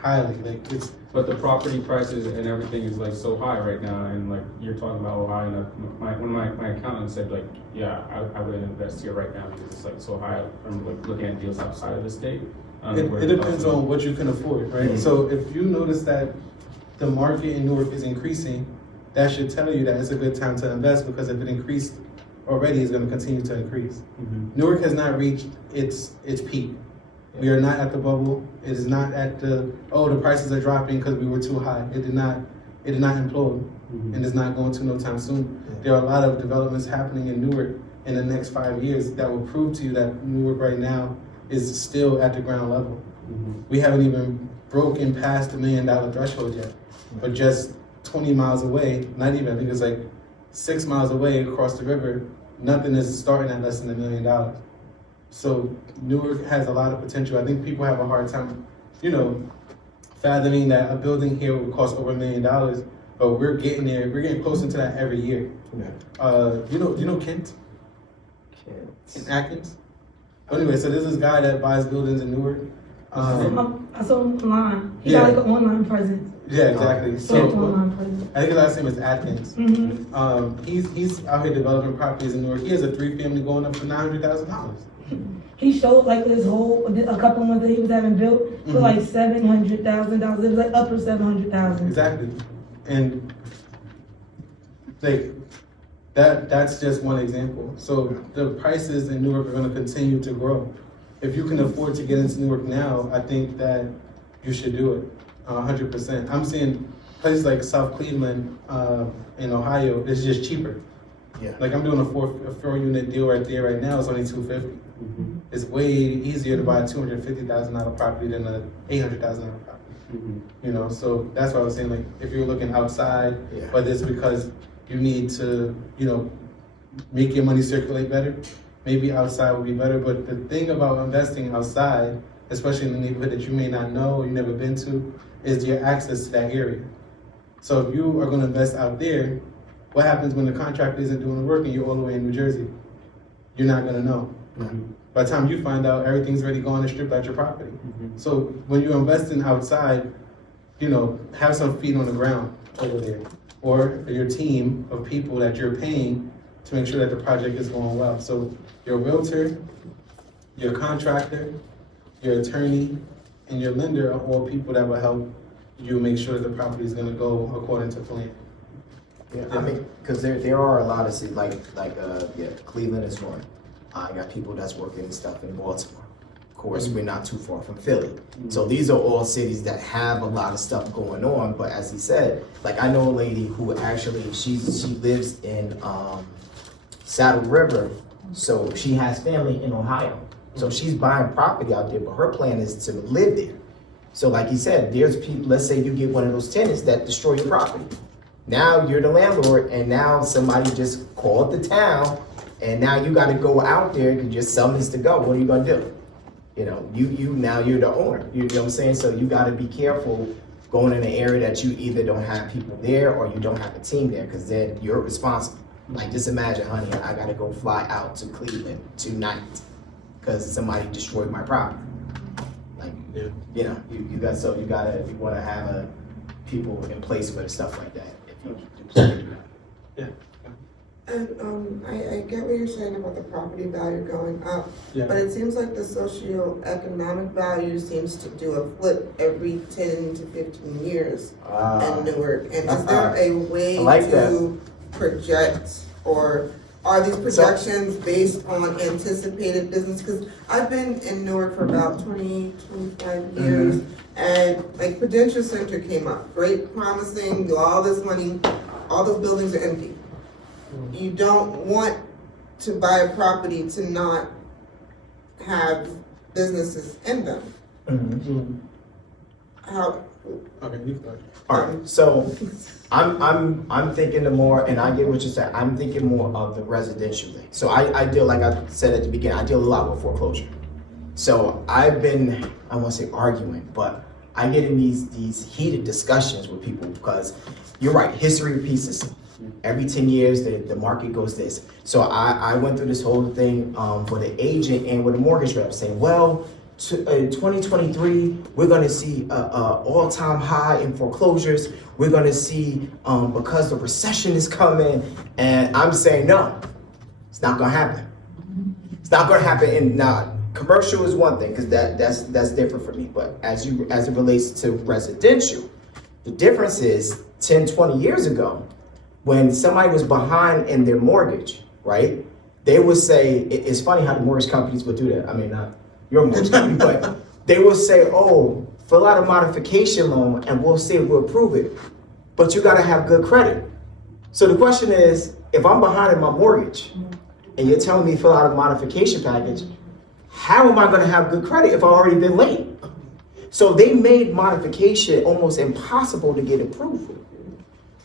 Highly, like it's. But the property prices and everything is like so high right now, and like you're talking about Ohio, and one of my accountants said like, yeah, I wouldn't invest here right now because it's like so high. I'm like looking at deals outside of the state. It depends on what you can afford, right? Mm-hmm. So if you notice that the market in Newark is increasing, that should tell you that it's a good time to invest, because if it increased already, it's going to continue to increase. Mm-hmm. Newark has not reached its peak. We are not at the bubble. It is not at the prices are dropping because we were too high. It did not implode, mm-hmm. and it's not going to no time soon. Yeah. There are a lot of developments happening in Newark in the next 5 years that will prove to you that Newark right now is still at the ground level. Mm-hmm. We haven't even broken past the $1 million threshold yet, but just 20 miles away, not even, I think it's like 6 miles away across the river, nothing is starting at less than $1 million. So Newark has a lot of potential. I think people have a hard time, fathoming that a building here would cost over $1 million, but we're getting there. We're getting closer to that every year. Yeah. You know Kent? In Atkins? Anyway, so there's this guy that buys buildings in Newark. I saw him online. He got like an online presence. Yeah, exactly. So I think his last name is Atkins. Mm-hmm. He's out here developing properties in Newark. He has a 3-family going up for $900,000. He showed like a couple months that he was having built for like $700,000. It was like upper $700,000. Exactly, and like that's just one example. So the prices in Newark are going to continue to grow. If you can afford to get into Newark now, I think that you should do it, 100%. I'm seeing places like South Cleveland in Ohio is just cheaper. Yeah. Like I'm doing a 4-unit deal right there right now. It's only $250. Mm-hmm. It's way easier to buy a $250,000 property than a $800,000 property. Mm-hmm. So that's why I was saying, like, if you're looking outside, whether it's because you need to, make your money circulate better, maybe outside would be better. But the thing about investing outside, especially in a neighborhood that you may not know or you've never been to, is your access to that area. So if you are going to invest out there, what happens when the contractor isn't doing the work and you're all the way in New Jersey? You're not going to know. Mm-hmm. By the time you find out, everything's already gone and stripped out your property. Mm-hmm. So when you're investing outside, have some feet on the ground over there, or your team of people that you're paying to make sure that the project is going well. So your realtor, your contractor, your attorney, and your lender are all people that will help you make sure that the property is going to go according to plan. Yeah, I mean, because there are a lot of cities, Cleveland is one. I got people that's working and stuff in Baltimore. Of course, we're not too far from Philly. Mm-hmm. So these are all cities that have a lot of stuff going on. But as he said, like I know a lady who actually, she lives in Saddle River. So she has family in Ohio. So she's buying property out there, but her plan is to live there. So like he said, there's people, let's say you get one of those tenants that destroy your property. Now you're the landlord, and now somebody just called the town, and now you got to go out there and just sell this to go. What are you gonna do? Now you're the owner. You know what I'm saying? So you got to be careful going in an area that you either don't have people there or you don't have a team there, because then you're responsible. Like just imagine, honey, I got to go fly out to Cleveland tonight because somebody destroyed my property. Like, you want to have people in place for stuff like that. Yeah. And I get what you're saying about the property value going up, but it seems like the socioeconomic value seems to do a flip every 10 to 15 years in Newark. And is there a way to project, or are these projections based on anticipated business? Because I've been in Newark for about 25 years, and like Prudential Center came up, great, promising, all this money, all those buildings are empty. You don't want to buy a property to not have businesses in them. Mm-hmm. Okay, you start. All right, so I'm thinking the more, and I get what you said, I'm thinking more of the residential thing. So I deal, like I said at the beginning, I deal a lot with foreclosure. So I've been, I won't say arguing, but I get in these heated discussions with people because you're right, history repeats itself. Every 10 years, the market goes this. So I went through this whole thing for the agent and with the mortgage rep saying, well, in 2023, we're going to see a all-time high in foreclosures. We're going to see, because the recession is coming, and I'm saying, no, it's not going to happen. It's not going to happen. And now, commercial is one thing, because that's different for me. But as it relates to residential, the difference is 10, 20 years ago, when somebody was behind in their mortgage, right? They would say, it's funny how the mortgage companies would do that. I mean, not your mortgage company, but they will say, oh, fill out a modification loan and we'll see if we'll approve it. But you gotta have good credit. So the question is, if I'm behind in my mortgage and you're telling me fill out a modification package, how am I gonna have good credit if I've already been late? So they made modification almost impossible to get approved.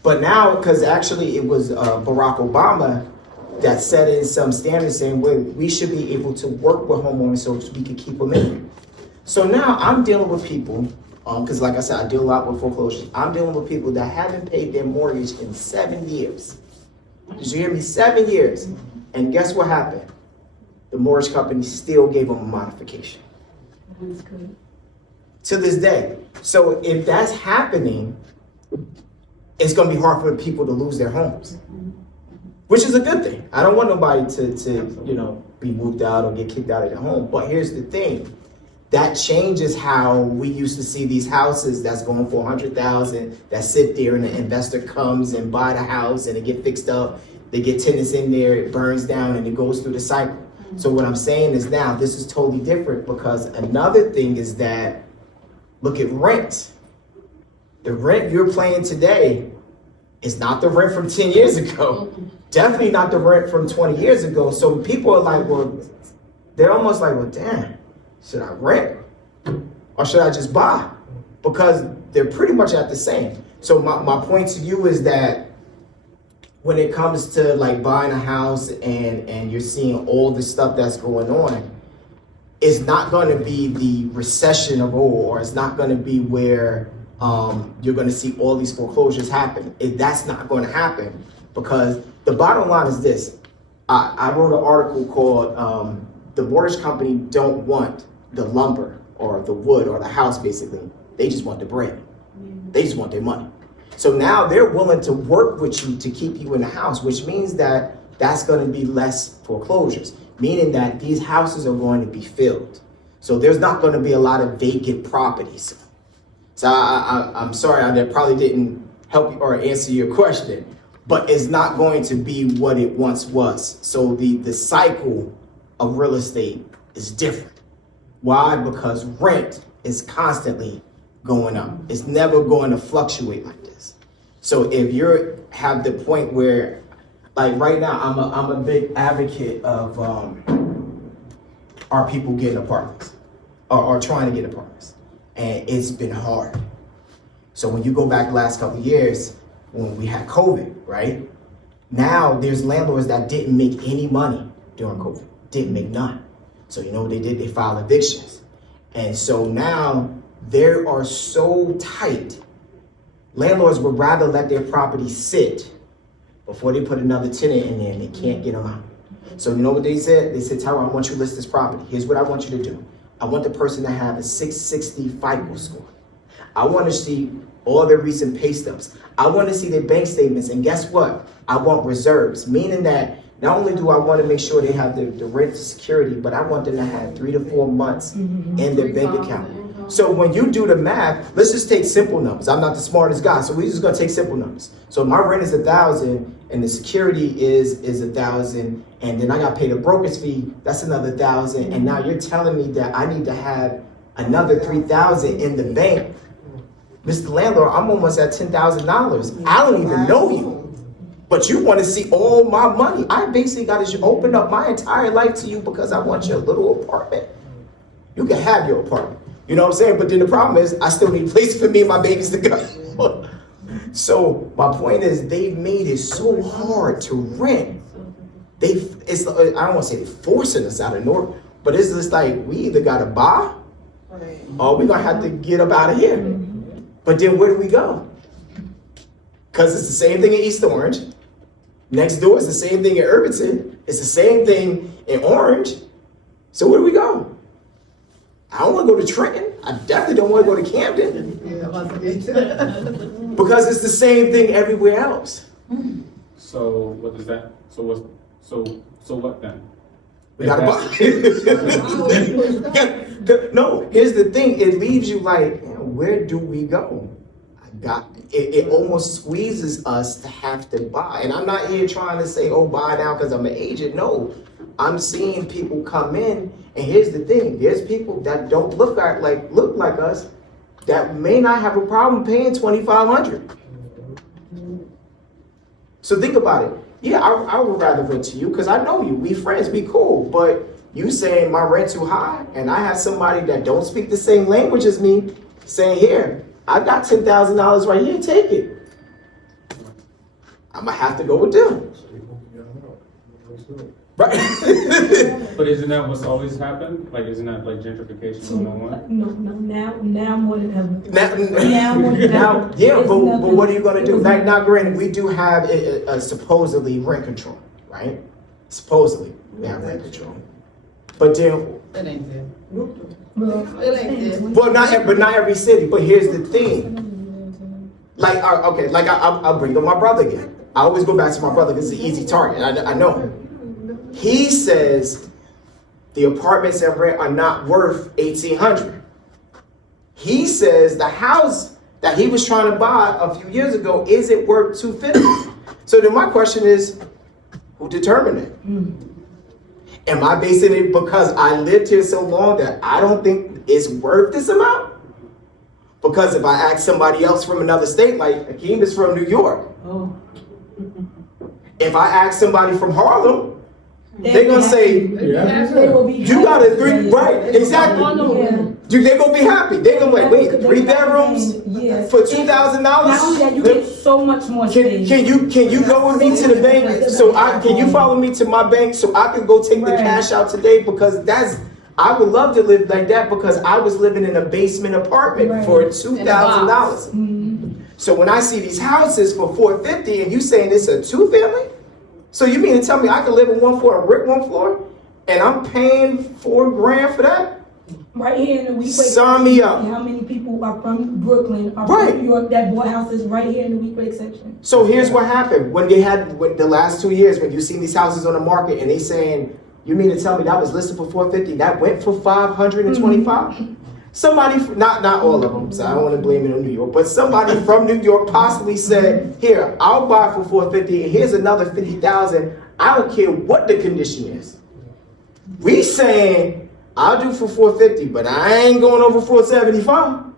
But now, because actually it was Barack Obama that set in some standards saying we should be able to work with homeowners so we can keep them in. So now I'm dealing with people, because like I said, I deal a lot with foreclosures. I'm dealing with people that haven't paid their mortgage in 7 years. Did you hear me? 7 years. And guess what happened? The mortgage company still gave them a modification. That's good. To this day. So if that's happening, it's going to be hard for people to lose their homes, which is a good thing. I don't want nobody to be moved out or get kicked out of their home. But here's the thing. That changes how we used to see these houses that's going for $100,000 that sit there and the investor comes and buy the house and it get fixed up. They get tenants in there, it burns down and it goes through the cycle. So what I'm saying is now this is totally different because another thing is that look at rent. The rent you're paying today is not the rent from 10 years ago. Definitely not the rent from 20 years ago. So people are like, well, they're almost like, well, damn, should I rent or should I just buy? Because they're pretty much at the same. So my point to you is that when it comes to like buying a house and you're seeing all the stuff that's going on, it's not going to be the recession of old, or it's not going to be where you're going to see all these foreclosures happen. That's not going to happen because the bottom line is this. I wrote an article called The Mortgage Company Don't Want the Lumber or the Wood or the House, basically. They just want the bread. They just want their money. So now they're willing to work with you to keep you in the house, which means that that's going to be less foreclosures, meaning that these houses are going to be filled. So there's not going to be a lot of vacant properties. So I'm sorry, I probably didn't help you or answer your question, but it's not going to be what it once was. So the cycle of real estate is different. Why? Because rent is constantly going up. It's never going to fluctuate like this. So if you have the point where, like right now, I'm a big advocate of our people getting apartments or trying to get apartments. And it's been hard. So when you go back the last couple of years, when we had COVID, right? Now there's landlords that didn't make any money during COVID, didn't make none. So you know what they did? They filed evictions. And so now they are so tight. Landlords would rather let their property sit before they put another tenant in there and they can't get them out. So you know what they said? They said, Tyra, I want you to list this property. Here's what I want you to do. I want the person to have a 660 FICO score. I want to see all their recent pay stubs. I want to see their bank statements. And guess what? I want reserves, meaning that not only do I want to make sure they have the rent security, but I want them to have 3 to 4 months in their bank account. So when you do the math, let's just take simple numbers. I'm not the smartest guy, so we're just going to take simple numbers. So my rent is $1,000 and the security is $1,000, and then I got paid a broker's fee, that's another $1,000, and now you're telling me that I need to have another $3,000 in the bank. Mr. Landlord, I'm almost at $10,000. I don't even know you, but you want to see all my money. I basically got to open up my entire life to you because I want your little apartment. You can have your apartment. You know what I'm saying? But then the problem is, I still need a place for me and my babies to go. So my point is, they've made it so hard to rent. I don't want to say they're forcing us out of North, but it's just like, we either got to buy or we're going to have to get up out of here. But then where do we go? Because it's the same thing in East Orange. Next door is the same thing in Irvington. It's the same thing in Orange. So where do we go? I don't want to go to Trenton. I definitely don't want to go to Camden. Because it's the same thing everywhere else. So what does that, so what then? We gotta buy. No, here's the thing. It leaves you like, where do we go? It almost squeezes us to have to buy. And I'm not here trying to say, oh, buy now because I'm an agent. No, I'm seeing people come in, and here's the thing. There's people that don't look like us that may not have a problem paying $2,500. So think about it. Yeah, I would rather rent to you because I know you. We friends, be cool. But you saying my rent too high, and I have somebody that don't speak the same language as me saying, here, I got $10,000 right here, take it. I'm gonna have to go with them. Right? But isn't that what's always happened? Like, isn't that like gentrification 101? Now more than ever. Now, yeah, but what are you gonna do? Now, granted, we do have supposedly rent control, right? Supposedly, we have rent control. But then, well, not every city. But here's the thing. Like, okay, like I'll bring up my brother again. I always go back to my brother because it's an easy target. I know him. He says the apartments at rent are not worth $1,800. He says the house that he was trying to buy a few years ago isn't worth $250. So then my question is, who determined it? Am I basing it because I lived here so long that I don't think it's worth this amount? Because if I ask somebody else from another state, like Akeem is from New York. If I ask somebody from Harlem, they're gonna say, you got a three, right, exactly. They're gonna be happy. They're gonna like, wait, 3 bedrooms for $2,000? Not only that, you get so much more space. Can you go with me to the bank? Can you follow me to my bank so I can go take the cash out today? Because I would love to live like that because I was living in a basement apartment for $2,000. So when I see these houses for $450 and you saying it's a 2-family, so you mean to tell me I can live in one floor, a brick one floor, and I'm paying $4,000 for that? Right here in the Weequahic. Sign me up. How many people are from Brooklyn, are from New York, that bought houses right here in the Weequahic section? So here's what happened when they had the last 2 years when you seen these houses on the market and they saying, you mean to tell me that was listed for $450, that went for $525? Somebody, not all of them, so I don't want to blame it on New York, but somebody from New York possibly said, here, I'll buy for $450 and here's another $50,000. I don't care what the condition is. We saying, I'll do for $450, but I ain't going over $475.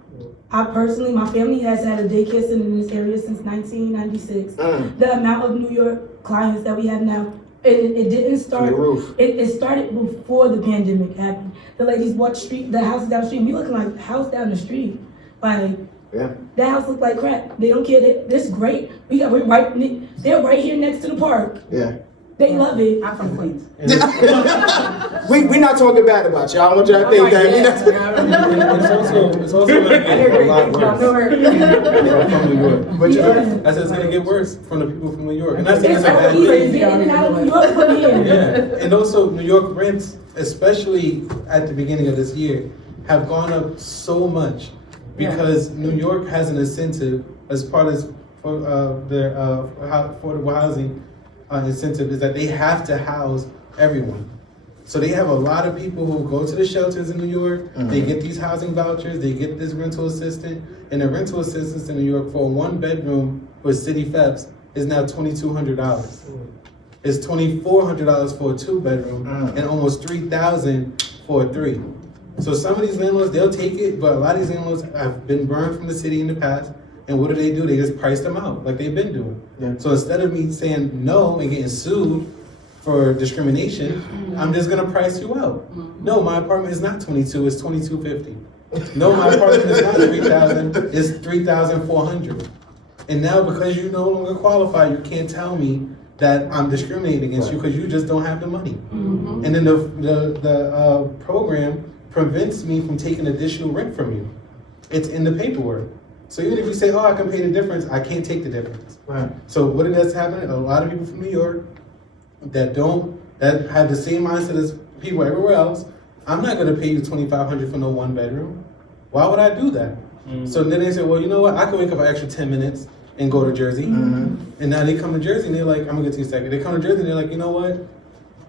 I personally, my family has had a daycare center in this area since 1996. The amount of New York clients that we have now, it didn't start. It started before the pandemic happened. The ladies bought the houses down the street. We looking like the house down the street. Like, that house look like crap. They don't care. This great. They're right here next to the park. They love it. I'm from Queens. We're not talking bad about you. I want you to think that. It's also going to get a lot worse from New York. But I said it's going to get worse from the people from New York. And that's a bad thing. And also New York rents, especially at the beginning of this year, have gone up so much because New York has an incentive as part of their affordable housing incentive is that they have to house everyone. So they have a lot of people who go to the shelters in New York, they get these housing vouchers, they get this rental assistance, and the rental assistance in New York for a 1-bedroom with city FEPS is now $2,200. It's $2,400 for a 2-bedroom and almost $3,000 for a 3. So some of these landlords, they'll take it, but a lot of these landlords have been burned from the city in the past. And what do? They just price them out like they've been doing. So instead of me saying no and getting sued for discrimination, I'm just gonna price you out. No, my apartment is not 22, it's $2,250. No, my apartment is not 3,000, it's 3,400. And now because you no longer qualify, you can't tell me that I'm discriminating against you because you just don't have the money. And then the program prevents me from taking additional rent from you. It's in the paperwork. So even if you say, oh, I can pay the difference, I can't take the difference. Right. So what does happen? A lot of people from New York that have the same mindset as people everywhere else, I'm not gonna pay you $2,500 for no 1 bedroom. Why would I do that? So then they say, well, you know what? I can wake up an extra 10 minutes and go to Jersey. And now they come to Jersey and they're like, I'm gonna get to you in a second. They come to Jersey and they're like, you know what?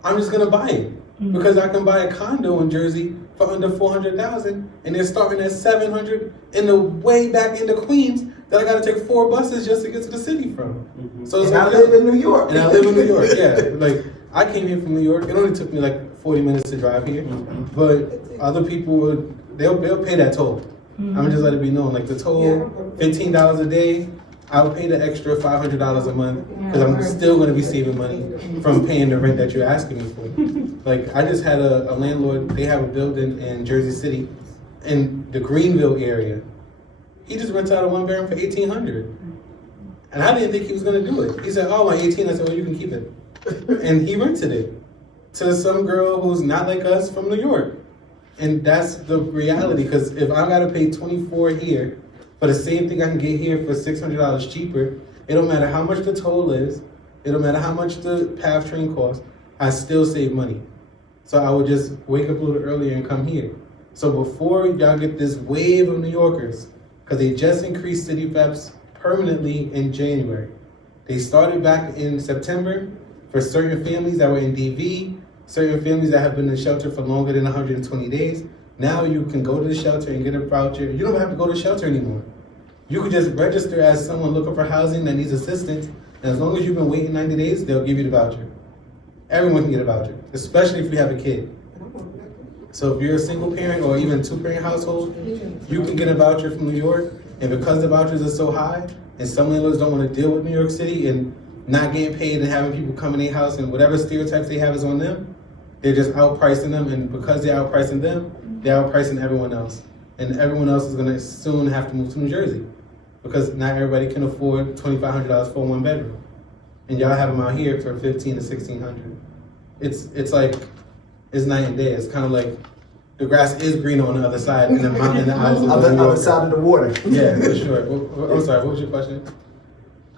I'm just gonna buy it. Because I can buy a condo in Jersey for under $400,000 and they're starting at $700 in the way back into Queens that I gotta take 4 buses just to get to the city from. So And I live in New York. And I live in New York, yeah. Like, I came here from New York. It only took me like 40 minutes to drive here. But other people they'll pay that toll. I'm gonna just let it be known. Like the toll, $15 a day, I'll pay the extra $500 a month because I'm still gonna be saving money from paying the rent that you're asking me for. Like, I just had a landlord, they have a building in Jersey City in the Greenville area. He just rents out a 1 bedroom for $1,800. And I didn't think he was gonna do it. He said, oh, my 18, I said, well, you can keep it. And he rented it to some girl who's not like us from New York. And that's the reality, because if I gotta pay $24 here for the same thing I can get here for $600 cheaper, it don't matter how much the toll is, it don't matter how much the PATH train costs, I still save money. So I would just wake up a little earlier and come here. So before y'all get this wave of New Yorkers, because they just increased city VEPs permanently in January. They started back in September for certain families that were in DV, certain families that have been in shelter for longer than 120 days. Now you can go to the shelter and get a voucher. You don't have to go to the shelter anymore. You can just register as someone looking for housing that needs assistance. And as long as you've been waiting 90 days, they'll give you the voucher. Everyone can get a voucher, especially if you have a kid. So if you're a single parent or even 2-parent household, you can get a voucher from New York. And because the vouchers are so high, and some landlords don't want to deal with New York City and not getting paid and having people come in their house and whatever stereotypes they have is on them, they're just outpricing them. And because they're outpricing them, they're outpricing everyone else. And everyone else is gonna soon have to move to New Jersey because not everybody can afford $2,500 for 1 bedroom. And y'all have them out here for $1,500 to $1,600. It's like, it's night and day. It's kind of like the grass is green on the other side in the eyes of the Other side of the water. Yeah, for sure. I'm sorry, what was your question?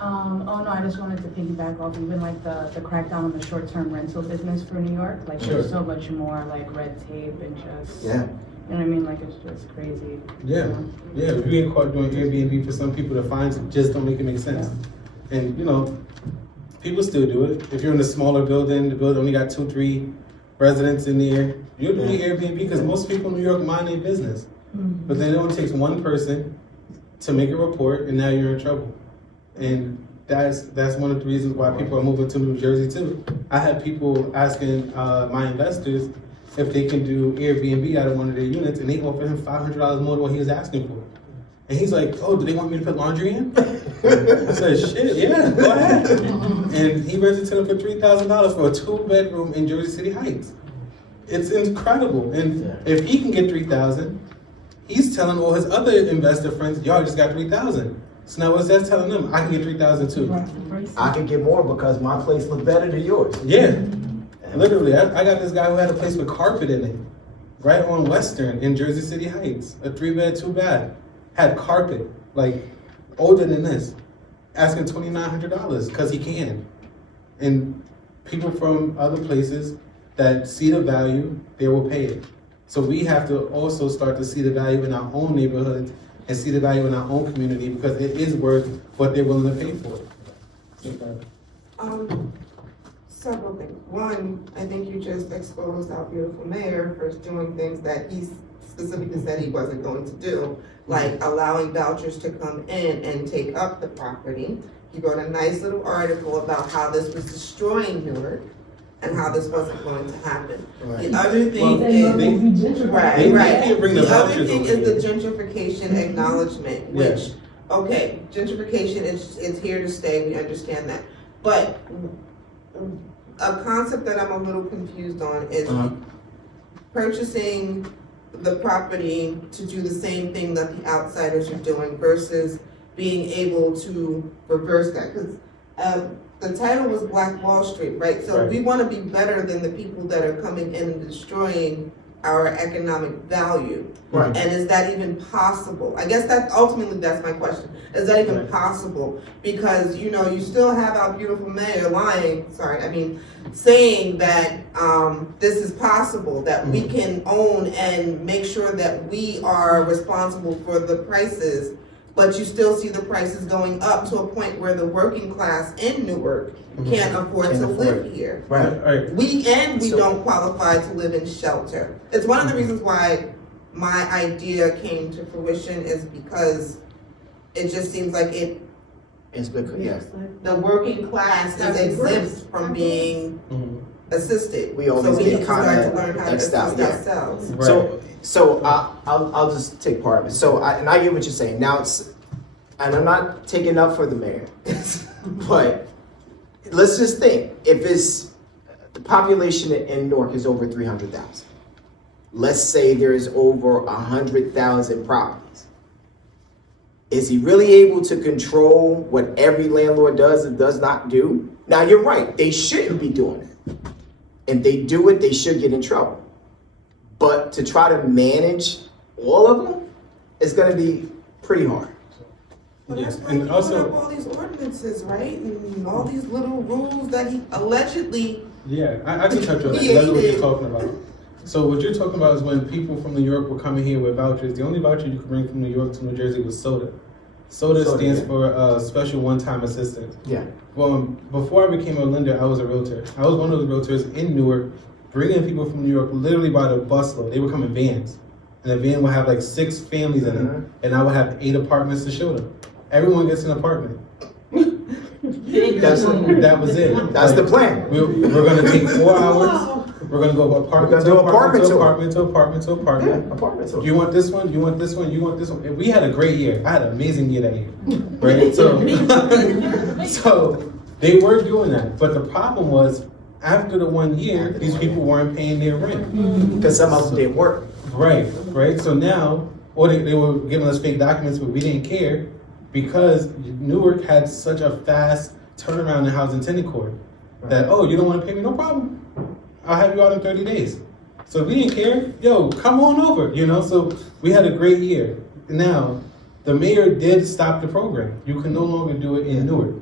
Oh no, I just wanted to piggyback off even like the crackdown on the short-term rental business for New York. Like there's so much more like red tape and just, you know what I mean? Like it's just crazy. Yeah, yeah. If you get caught doing Airbnb, for some people the fines just don't make it make sense. Yeah. And you know, people still do it. If you're in a smaller building, the building only got 2-3 residents in there, you'll do Airbnb because most people in New York mind their business. But then it only takes one person to make a report and now you're in trouble. And that's one of the reasons why people are moving to New Jersey too. I had people asking my investors if they can do Airbnb out of one of their units, and they offered him $500 more than what he was asking for. And he's like, oh, do they want me to put laundry in? I said, shit, yeah, go ahead. And he rented to them for $3,000 for a 2-bedroom in Jersey City Heights. It's incredible. And if he can get $3,000, he's telling all his other investor friends, y'all just got $3,000. So now what's that telling them? I can get $3,000 too. I can get more because my place looks better than yours. Yeah, literally. I got this guy who had a place with carpet in it, right on Western in Jersey City Heights, a 3-bed, 2-bath, had carpet, like older than this, asking $2,900 because he can. And people from other places that see the value, they will pay it. So we have to also start to see the value in our own neighborhoods and see the value in our own community because it is worth what they're willing to pay for. Several things. One, I think you just exposed our beautiful mayor for doing things that he specifically said he wasn't going to do, like allowing vouchers to come in and take up the property. He wrote a nice little article about how this was destroying Newark and how this wasn't going to happen. Right. The other thing is the other thing is the gentrification acknowledgement, which gentrification is here to stay. We understand that, but a concept that I'm a little confused on is purchasing the property to do the same thing that the outsiders are doing versus being able to reverse that? Because the title was Black Wall Street, right? So we want to be better than the people that are coming in and destroying our economic value. Right. And is that even possible? I guess that's my question. Is that even possible? Because, you know, you still have our beautiful mayor saying that this is possible, that we can own and make sure that we are responsible for the prices, but you still see the prices going up to a point where the working class in Newark can't afford to live here. Right. We don't qualify to live in shelter. It's one of the reasons why my idea came to fruition, is because it just seems like It's because, yes. the working class is exempt from being assisted. We always so we get need to start kinda to learn how to assist ourselves. Right. So I'll just take part of it. So I get what you're saying. Now and I'm not taking up for the mayor, but let's just think, if the population in Newark is over 300,000. Let's say there's over 100,000 properties. Is he really able to control what every landlord does and does not do? Now, you're right. They shouldn't be doing it. If they do it, they should get in trouble. But to try to manage all of them is going to be pretty hard. But that's why he put up all these ordinances, right? And all these little rules that he allegedly I can touch on that. That's what you're talking about. So what you're talking about is when people from New York were coming here with vouchers. The only voucher you could bring from New York to New Jersey was SODA. SODA stands for Special One-Time Assistance. Yeah. Well, before I became a lender, I was a realtor. I was one of those realtors in Newark, bringing people from New York literally by the busload. They were coming vans, and the van would have like 6 families in it, and I would have 8 apartments to show them. Everyone gets an apartment. That was it. That's the plan. We're going to take 4 hours. We're going to go apartment to apartment to apartment to apartment to apartment. Yeah, apartment to You want this one? You want this one? You want this one? And we had a great year. I had an amazing year that year. Right? So they were doing that. But the problem was, after the 1 year, these people weren't paying their rent. Because some of them didn't work. Right. So now, or they were giving us fake documents, but we didn't care because Newark had such a fast turnaround in housing tenant court that, oh, you don't want to pay me? No problem. I'll have you out in 30 days. So if we didn't care, yo, come on over, So we had a great year. Now, the mayor did stop the program. You can no longer do it in Newark.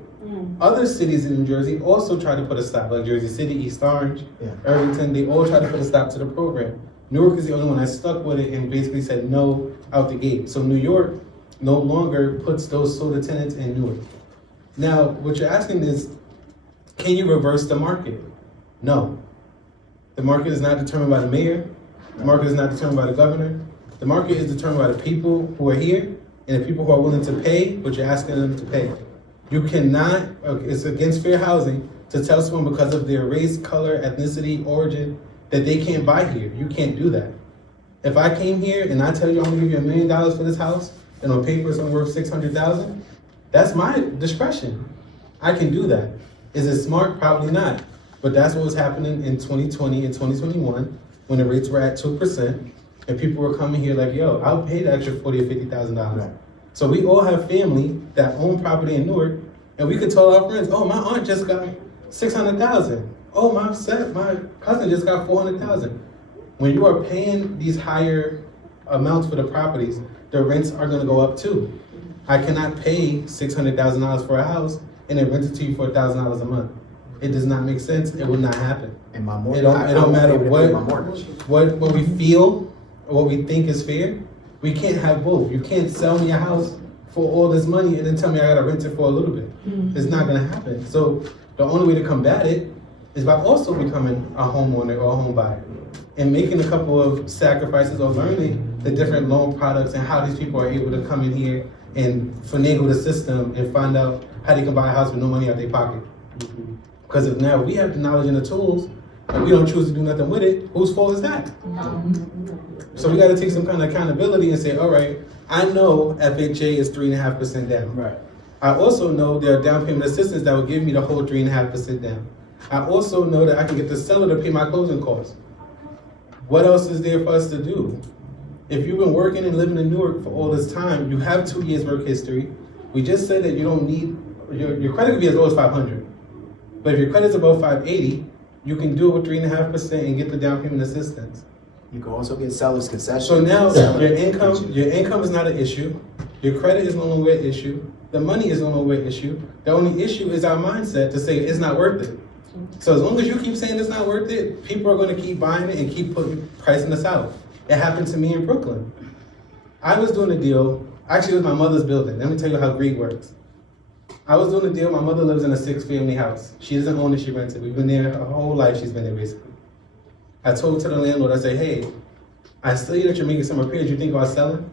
Other cities in New Jersey also tried to put a stop, like Jersey City, East Orange, Irvington, they all tried to put a stop to the program. Newark is the only one that stuck with it and basically said no out the gate. So New York no longer puts those SODA tenants in Newark. Now, what you're asking is, can you reverse the market? No. The market is not determined by the mayor. The market is not determined by the governor. The market is determined by the people who are here and the people who are willing to pay what you're asking them to pay. You cannot, it's against fair housing to tell someone because of their race, color, ethnicity, origin, that they can't buy here. You can't do that. If I came here and I tell you I'm gonna give you $1 million for this house, and on paper it's worth $600,000, that's my discretion. I can do that. Is it smart? Probably not. But that's what was happening in 2020 and 2021 when the rates were at 2%, and people were coming here like, yo, I'll pay the extra $40,000 or $50,000. So we all have family that own property in Newark, and we could tell our friends, oh, my aunt just got $600,000. Oh, my cousin just got $400,000. When you are paying these higher amounts for the properties, the rents are going to go up too. I cannot pay $600,000 for a house and then rent it to you for $1,000 a month. It does not make sense. It will not happen. And my mortgage, it don't matter what we feel or what we think is fair. We can't have both. You can't sell me a house for all this money and then tell me I gotta rent it for a little bit. It's not gonna happen. So the only way to combat it is by also becoming a homeowner or a home buyer and making a couple of sacrifices or learning the different loan products and how these people are able to come in here and finagle the system and find out how they can buy a house with no money out their pocket. Because if now we have the knowledge and the tools and we don't choose to do nothing with it, whose fault is that? So we got to take some kind of accountability and say, all right, I know FHA is 3.5% down. Right. I also know there are down payment assistance that will give me the whole 3.5% down. I also know that I can get the seller to pay my closing costs. What else is there for us to do? If you've been working and living in Newark for all this time, you have 2 years work history. We just said that you don't need, your credit could be as low as 500. But if your credit's above 580, you can do it with 3.5% and get the down payment assistance. You can also get seller's concession. So now your income is not an issue. Your credit is no longer an issue. The money is no longer an issue. The only issue is our mindset to say it's not worth it. So as long as you keep saying it's not worth it, people are going to keep buying it and keep pricing us out. It happened to me in Brooklyn. I was doing a deal. Actually, it was my mother's building. Let me tell you how greed works. I was doing a deal. My mother lives in a 6-family house. She doesn't own it. She rents it. We've been there her whole life. She's been there basically. I told to the landlord, I said, hey, I see that you're making some repairs. You think about selling?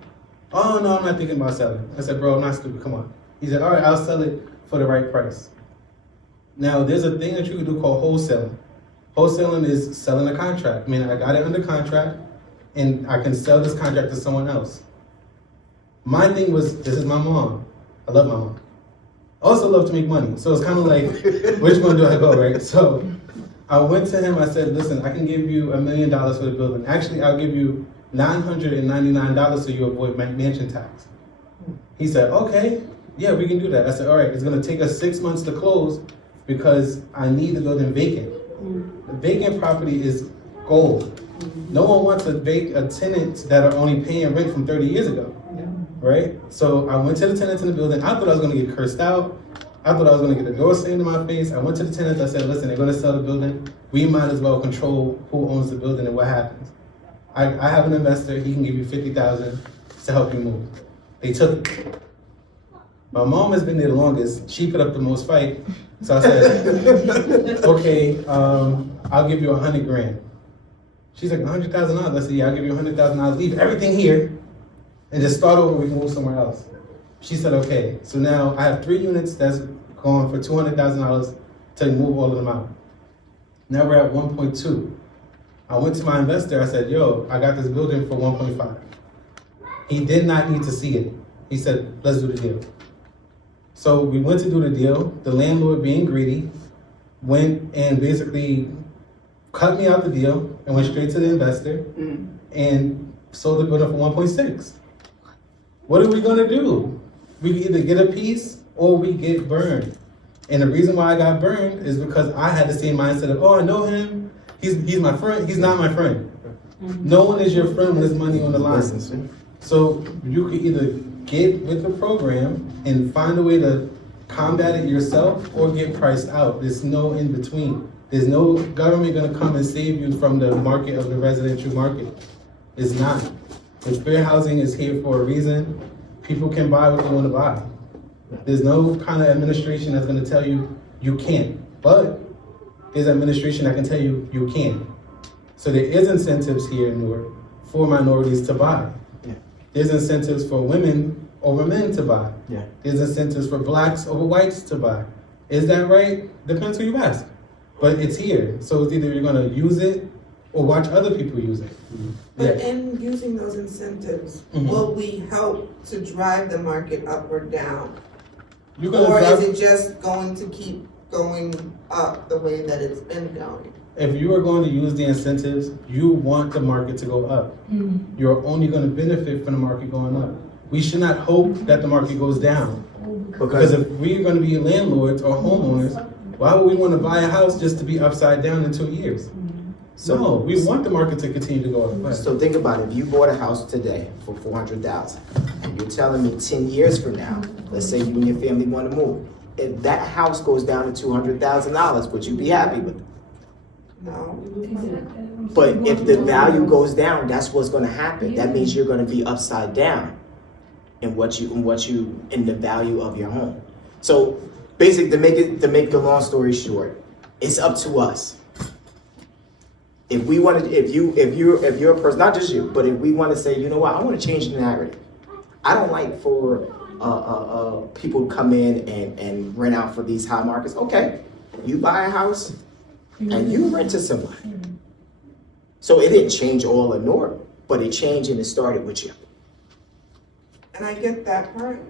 Oh, no, I'm not thinking about selling. I said, bro, I'm not stupid. Come on. He said, all right, I'll sell it for the right price. Now, there's a thing that you can do called wholesaling. Wholesaling is selling a contract. I mean, I got it under contract, and I can sell this contract to someone else. My thing was, this is my mom. I love my mom. I also love to make money. So it's kind of like, which one do I go, right? So I went to him, I said, listen, I can give you $1 million for the building. Actually, I'll give you $999 so you avoid mansion tax. He said, okay, yeah, we can do that. I said, all right, it's gonna take us 6 months to close because I need the building vacant. The vacant property is gold. No one wants a tenant that are only paying rent from 30 years ago, right? So I went to the tenants in the building. I thought I was gonna get cursed out. I thought I was gonna get a door slammed in my face. I went to the tenants, I said, listen, they're gonna sell the building. We might as well control who owns the building and what happens. I have an investor, he can give you $50,000 to help you move. They took it. My mom has been there the longest. She put up the most fight. So I said, okay, I'll give you $100,000. She's like, $100,000? I said, yeah, I'll give you $100,000. Leave everything here and just start over. We can move somewhere else. She said, okay. So now I have 3 units that's going for $200,000 to move all of them out. Now we're at 1.2. I went to my investor. I said, yo, I got this building for 1.5. He did not need to see it. He said, let's do the deal. So we went to do the deal. The landlord, being greedy, went and basically cut me out the deal and went straight to the investor and sold the building for 1.6. What are we gonna do? We can either get a piece or we get burned. And the reason why I got burned is because I had the same mindset of, oh, I know him. He's my friend. He's not my friend. No one is your friend when there's money on the line. So you can either get with the program and find a way to combat it yourself or get priced out. There's no in between. There's no government gonna come and save you from the market of the residential market. It's not. The fair housing is here for a reason. People can buy what they wanna buy. There's no kind of administration that's gonna tell you you can't, but there's administration that can tell you you can. So there is incentives here in Newark for minorities to buy. Yeah. There's incentives for women over men to buy. Yeah. There's incentives for blacks over whites to buy. Is that right? Depends who you ask. But it's here. So it's either you're gonna use it or watch other people use it. But Yeah. in using those incentives, will we help to drive the market up or down? You're gonna Or drive- is it just going to keep going up the way that it's been going? If you are going to use the incentives, you want the market to go up. You're only going to benefit from the market going up. We should not hope that the market goes down. Because if we're going to be landlords or homeowners, why would we want to buy a house just to be upside down in 2 years? No, we want the market to continue to go up. So think about it. If you bought a house today for $400,000, and you're telling me 10 years from now, let's say you and your family want to move, if that house goes down to $200,000, would you be happy with it? No. But if the value goes down, that's what's going to happen. That means you're going to be upside down in the value of your home. So basically, to make the long story short, it's up to us. If we want to, if you're a person, not just you, but if we want to say, you know what, I want to change the narrative. I don't like for people to come in and rent out for these high markets. Okay, you buy a house and you rent to somebody. So it didn't change all of Newark, but it changed and it started with you. And I get that part,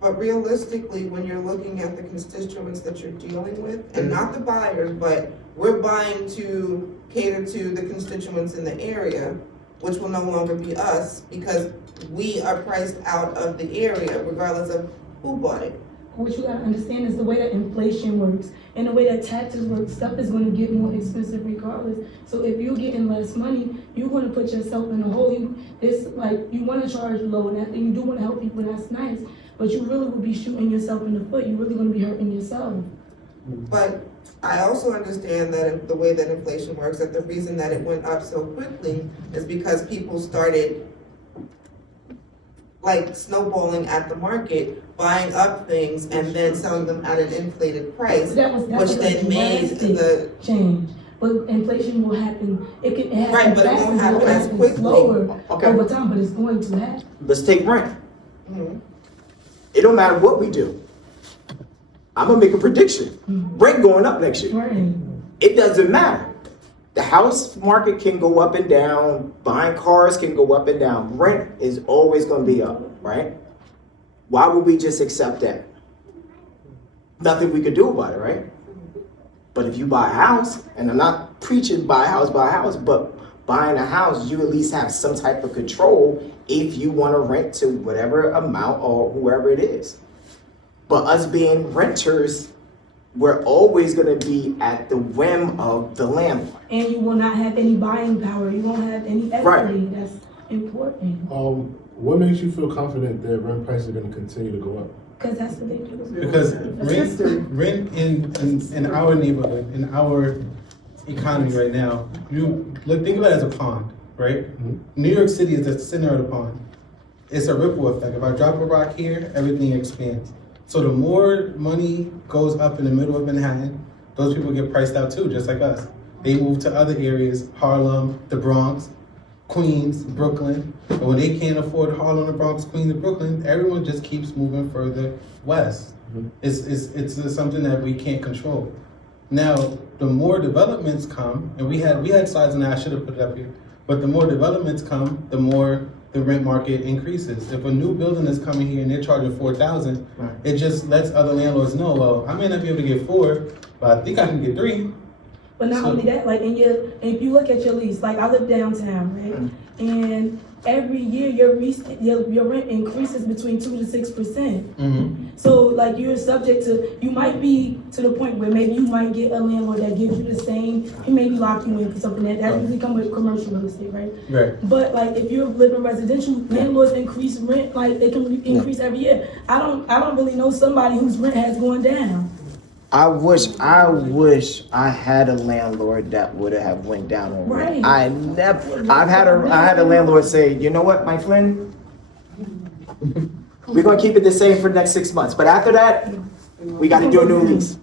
but realistically, when you're looking at the constituents that you're dealing with, and not the buyers, but we're buying to cater to the constituents in the area, which will no longer be us, because we are priced out of the area regardless of who bought it. What you gotta understand is the way that inflation works and the way that taxes work, stuff is gonna get more expensive regardless. So if you're getting less money, you're gonna put yourself in a hole. It's like, you wanna charge low and you do wanna help people, that's nice, but you really will be shooting yourself in the foot. You're really gonna be hurting yourself. But I also understand that the way that inflation works, that the reason that it went up so quickly is because people started like snowballing at the market, buying up things and then selling them at an inflated price, which then made the change. But inflation will happen. It happen right, but it won't happen as quickly. Slower Okay. over time, but it's going to happen. Let's take rent. Mhm. It don't matter what we do. I'm gonna make a prediction. Rent going up next year. Right. It doesn't matter. The house market can go up and down. Buying cars can go up and down. Rent is always gonna be up, right? Why would we just accept that? Nothing we could do about it, right? But if you buy a house, and I'm not preaching buy a house, but buying a house, you at least have some type of control if you want to rent to whatever amount or whoever it is. But us being renters, we're always going to be at the whim of the landlord. And you will not have any buying power. You won't have any equity. Right. That's important. What makes you feel confident that rent prices are going to continue to go up? Because that's what they do. Because rent in our neighborhood, in our economy right now, think of it as a pond, right? Mm-hmm. New York City is the center of the pond. It's a ripple effect. If I drop a rock here, everything expands. So the more money goes up in the middle of Manhattan, those people get priced out too, just like us. They move to other areas, Harlem, the Bronx, Queens, Brooklyn. But when they can't afford Harlem, the Bronx, Queens, and Brooklyn, everyone just keeps moving further west. Mm-hmm. It's something that we can't control. Now, the more developments come, and we had slides on that, I should have put it up here, but the more developments come, the more the rent market increases. If a new building is coming here and they're charging $4,000, Right. it just lets other landlords know, well, I may not be able to get 4, but I think I can get 3. But not only that, like if you look at your lease, like I live downtown, right? And every year your rent increases between 2 to 6%. Mm-hmm. So like you're subject to, you might be to the point where maybe you might get a landlord that gives you the same, he maybe lock you in for something that usually comes with commercial real estate, right? Right. But like if you're living residential, landlords increase rent, like they can increase every year. I don't really know somebody whose rent has gone down. I wish I had a landlord that would have went down on rent. Right. I had a landlord say, you know what, my friend, we're gonna keep it the same for the next 6 months, but after that, we got to do a new lease.